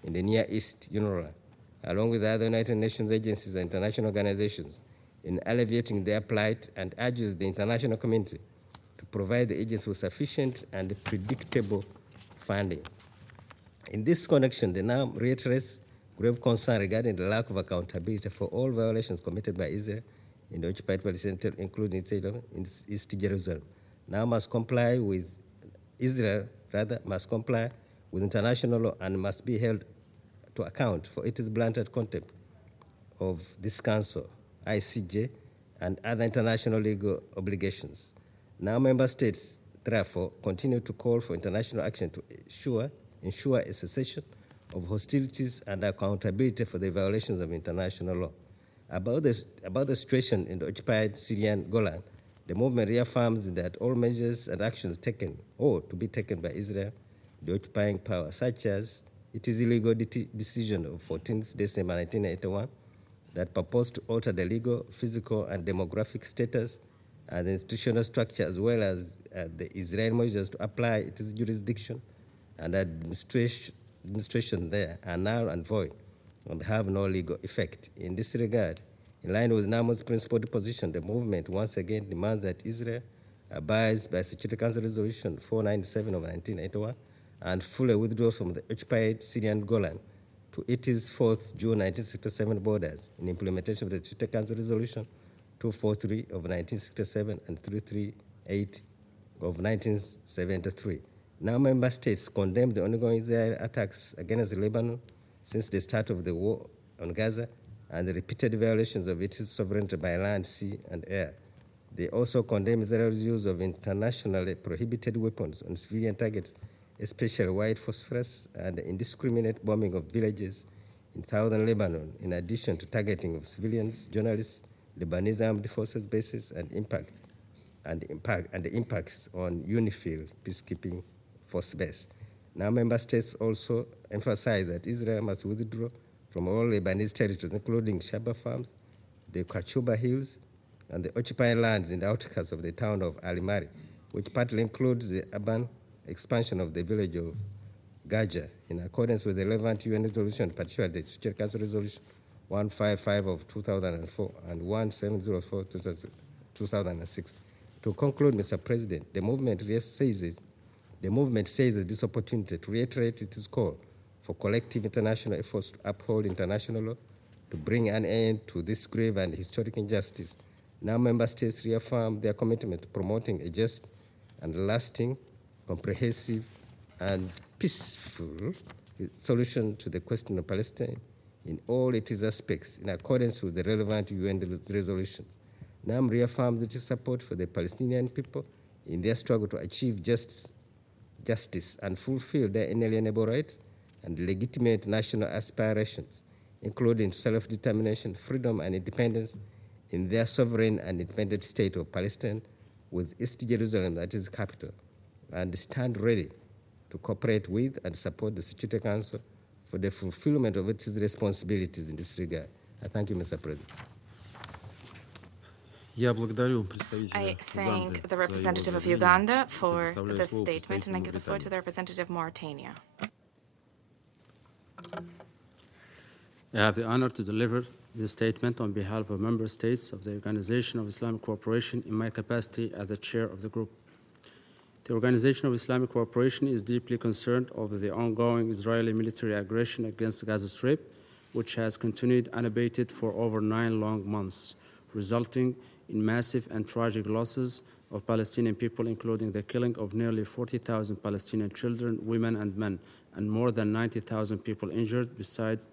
in the Near East, UNRWA, along with other United Nations agencies and international organizations, in alleviating their plight, and urges the international community to provide the agency with sufficient and predictable funding. In this connection, the NAM reiterates grave concern regarding the lack of accountability for all violations committed by Israel in the occupied Palestinian territory, including East Jerusalem. NAM must comply with must comply with international law and must be held to account for its blatant contempt of this Council, ICJ, and other international legal obligations. Now member states, therefore, continue to call for international action to ensure a cessation of hostilities and accountability for the violations of international law. About the situation in the occupied Syrian Golan, the movement reaffirms that all measures and actions taken or to be taken by Israel, the occupying power, such as its illegal decision of 14th December 1981 that proposed to alter the legal, physical, and demographic status and institutional structure, as well as the Israeli measures to apply its jurisdiction and administration there, are null and void and have no legal effect. In this regard, in line with NAM's principled position, the movement once again demands that Israel abides by Security Council Resolution 497 of 1981 and fully withdraws from the occupied Syrian Golan to its 4th June 1967 borders in implementation of the Security Council Resolution 243 of 1967 and 338 of 1973. Now member states condemn the ongoing Israeli attacks against Lebanon since the start of the war on Gaza and the repeated violations of its sovereignty by land, sea, and air. They also condemn Israel's use of internationally prohibited weapons on civilian targets, especially white phosphorus and indiscriminate bombing of villages in southern Lebanon, in addition to targeting of civilians, journalists, Lebanese armed forces bases, and the impacts on UNIFIL peacekeeping force base. Now, member states also emphasize that Israel must withdraw from all Lebanese territories, including Shaba farms, the Kachuba Hills, and the occupied lands in the outskirts of the town of Alimari, which partly includes the urban expansion of the village of Gaza, in accordance with the relevant UN resolution, particularly the Security Council Resolution 155 of 2004 and 1704 2006. To conclude, Mr. President, the movement seizes this opportunity to reiterate its call for collective international efforts to uphold international law, to bring an end to this grave and historic injustice. Now, member states reaffirm their commitment to promoting a just and lasting, comprehensive, and peaceful solution to the question of Palestine in all its aspects, in accordance with the relevant UN resolutions. NAM reaffirms its support for the Palestinian people in their struggle to achieve justice and fulfill their inalienable rights and legitimate national aspirations, including self-determination, freedom, and independence in their sovereign and independent state of Palestine, with East Jerusalem as its capital, and stand ready to cooperate with and support the Security Council for the fulfillment of its responsibilities in this regard. I thank you, Mr. President. I thank the representative of Uganda for this statement, and I give the floor to the representative of Mauritania. I have the honor to deliver this statement on behalf of member states of the Organization of Islamic Cooperation in my capacity as the chair of the group. The Organization of Islamic Cooperation is deeply concerned over the ongoing Israeli military aggression against the Gaza Strip, which has continued unabated for over 9 long months, resulting in massive and tragic losses of Palestinian people, including the killing of nearly 40,000 Palestinian children, women, and men, and more than 90,000 people injured, besides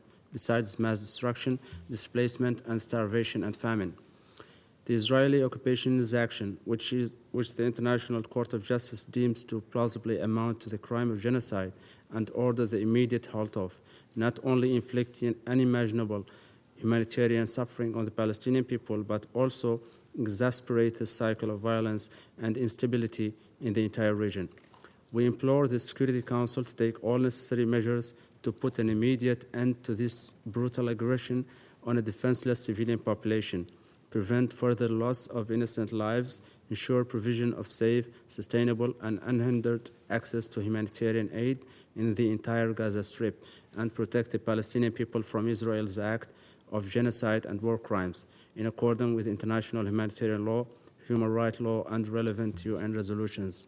mass destruction, displacement, and starvation and famine. The Israeli occupation's action, which the International Court of Justice deems to plausibly amount to the crime of genocide and orders the immediate halt of, not only inflicting unimaginable humanitarian suffering on the Palestinian people, but also exacerbate the cycle of violence and instability in the entire region. We implore the Security Council to take all necessary measures to put an immediate end to this brutal aggression on a defenseless civilian population, prevent further loss of innocent lives, ensure provision of safe, sustainable, and unhindered access to humanitarian aid in the entire Gaza Strip, and protect the Palestinian people from Israel's act of genocide and war crimes, in accordance with international humanitarian law, human rights law, and relevant UN resolutions.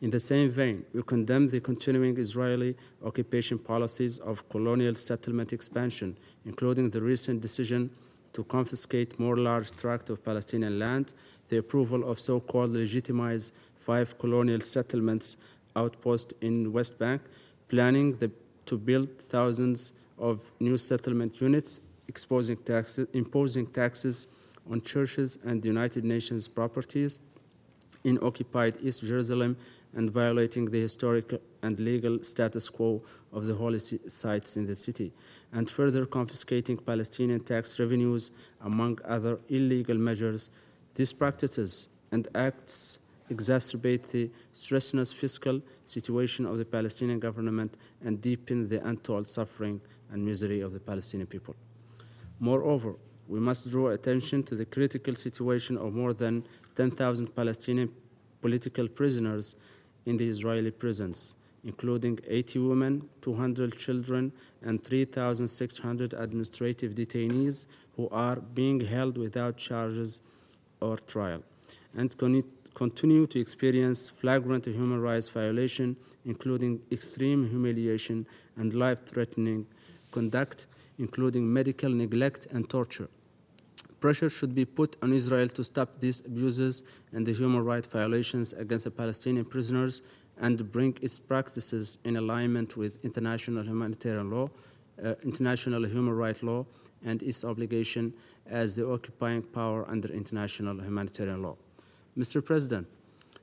In the same vein, we condemn the continuing Israeli occupation policies of colonial settlement expansion, including the recent decision to confiscate more large tracts of Palestinian land, the approval of so-called legitimized 5 colonial settlements outposts in West Bank, planning to build thousands of new settlement units, imposing taxes on churches and United Nations properties in occupied East Jerusalem, and violating the historic and legal status quo of the holy sites in the city, and further confiscating Palestinian tax revenues, among other illegal measures. These practices and acts exacerbate the strenuous fiscal situation of the Palestinian government and deepen the untold suffering and misery of the Palestinian people. Moreover, we must draw attention to the critical situation of more than 10,000 Palestinian political prisoners in the Israeli prisons, including 80 women, 200 children, and 3,600 administrative detainees who are being held without charges or trial, and continue to experience flagrant human rights violation, including extreme humiliation and life-threatening conduct, including medical neglect and torture. Pressure should be put on Israel to stop these abuses and the human rights violations against the Palestinian prisoners, and bring its practices in alignment with international humanitarian law, international human rights law, and its obligation as the occupying power under international humanitarian law. Mr. President,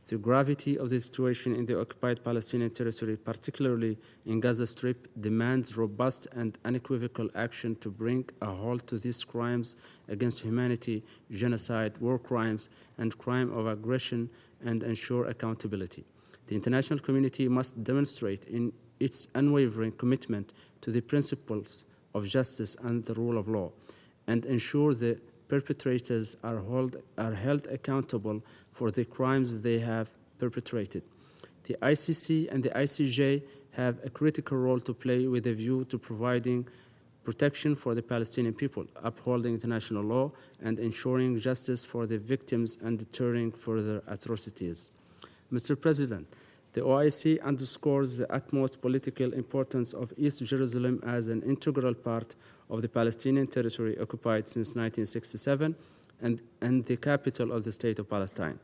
The gravity of the situation in the occupied Palestinian territory, particularly in Gaza Strip, demands robust and unequivocal action to bring a halt to these crimes against humanity, genocide, war crimes, and crime of aggression, and ensure accountability. The international community must demonstrate in its unwavering commitment to the principles of justice and the rule of law, and ensure the perpetrators are held accountable for the crimes they have perpetrated. The ICC and the ICJ have a critical role to play with a view to providing protection for the Palestinian people, upholding international law, and ensuring justice for the victims and deterring further atrocities. Mr. President, the OIC underscores the utmost political importance of East Jerusalem as an integral part of the Palestinian territory occupied since 1967 and the capital of the State of Palestine.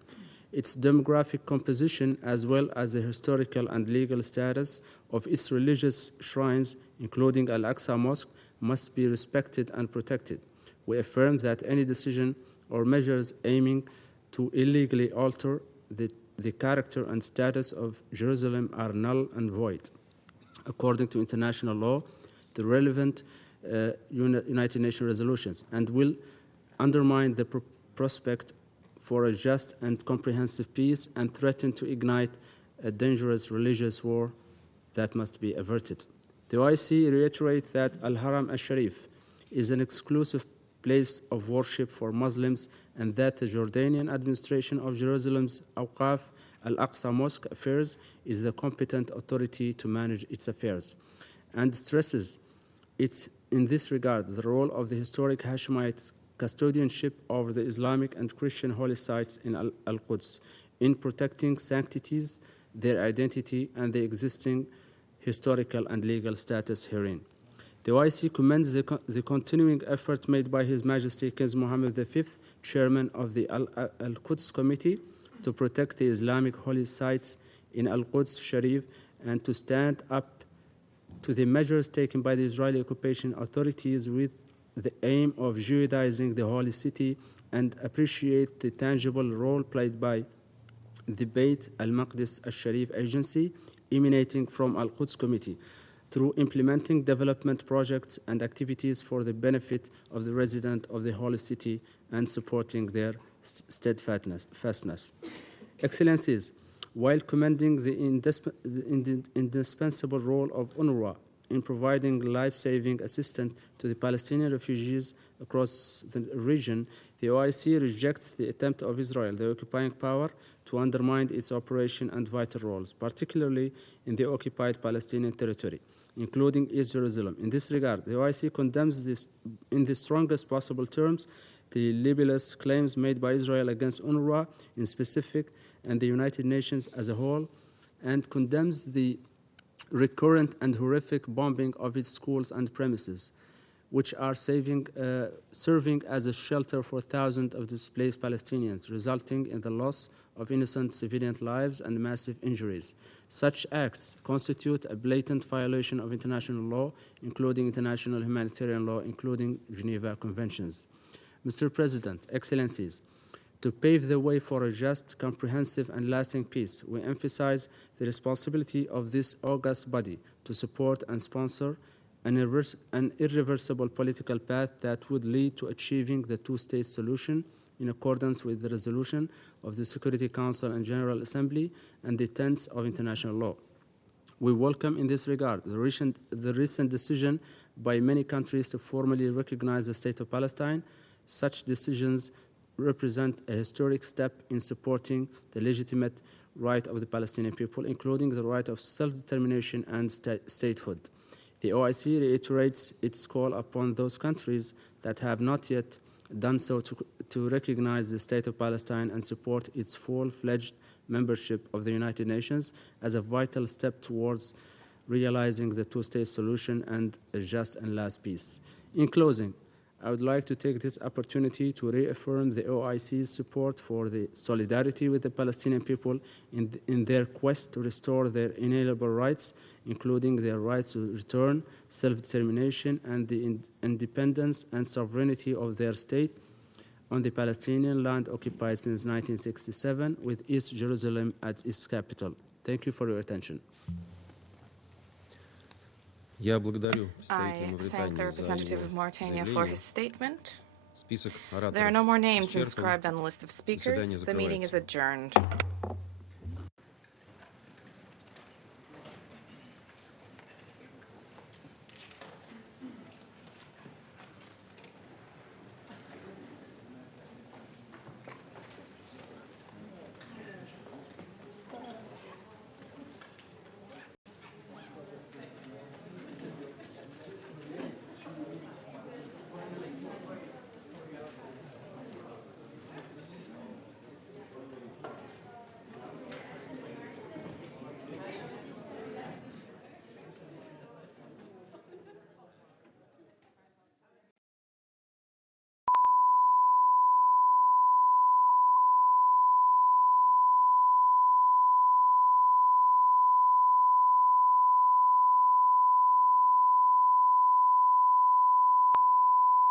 Its demographic composition, as well as the historical and legal status of its religious shrines, including Al-Aqsa Mosque, must be respected and protected. We affirm that any decision or measures aiming to illegally alter the character and status of Jerusalem are null and void, according to international law, the relevant United Nations resolutions, and will undermine the prospect for a just and comprehensive peace and threaten to ignite a dangerous religious war that must be averted. The OIC reiterates that Al-Haram al-Sharif is an exclusive place of worship for Muslims and that the Jordanian administration of Jerusalem's Awqaf Al-Aqsa Mosque affairs is the competent authority to manage its affairs, and stresses in this regard the role of the historic Hashemite custodianship over the Islamic and Christian holy sites in Al-Quds in protecting sanctities, their identity, and the existing historical and legal status herein. The OIC commends the continuing effort made by His Majesty King Mohammed V, Chairman of the Al-Quds Committee, to protect the Islamic holy sites in Al-Quds Sharif and to stand up to the measures taken by the Israeli occupation authorities with the aim of Judaizing the holy city, and appreciate the tangible role played by the Beit al-Maqdis al-Sharif agency emanating from Al-Quds Committee through implementing development projects and activities for the benefit of the residents of the holy city and supporting their steadfastness. Excellencies, while commending the indispensable role of UNRWA in providing life-saving assistance to the Palestinian refugees across the region, the OIC rejects the attempt of Israel, the occupying power, to undermine its operation and vital roles, particularly in the occupied Palestinian territory, including East Jerusalem. In this regard, the OIC condemns this in the strongest possible terms the libelous claims made by Israel against UNRWA in specific and the United Nations as a whole, and condemns the recurrent and horrific bombing of its schools and premises, which are serving as a shelter for thousands of displaced Palestinians, resulting in the loss of innocent civilian lives and massive injuries. Such acts constitute a blatant violation of international law, including international humanitarian law, including Geneva Conventions. Mr. President, Excellencies, to pave the way for a just, comprehensive, and lasting peace, we emphasize the responsibility of this august body to support and sponsor an irreversible political path that would lead to achieving the two-state solution in accordance with the resolution of the Security Council and General Assembly and the tenets of international law. We welcome in this regard the recent decision by many countries to formally recognize the State of Palestine. Such decisions represent a historic step in supporting the legitimate right of the Palestinian people, including the right of self-determination and statehood. The OIC reiterates its call upon those countries that have not yet done so to recognize the State of Palestine and support its full-fledged membership of the United Nations as a vital step towards realizing the two-state solution and a just and lasting peace. In closing, I would like to take this opportunity to reaffirm the OIC's support for the solidarity with the Palestinian people in their quest to restore their inalienable rights, including their rights to return, self-determination, and the independence and sovereignty of their state. on the Palestinian land occupied since 1967, with East Jerusalem as its capital. Thank you for your attention. Я благодарю I thank the representative of Mauritania for his statement. Список ораторов There are no more names исчерпан. inscribed on the list of speakers. Заседание The meeting закрывается. is adjourned.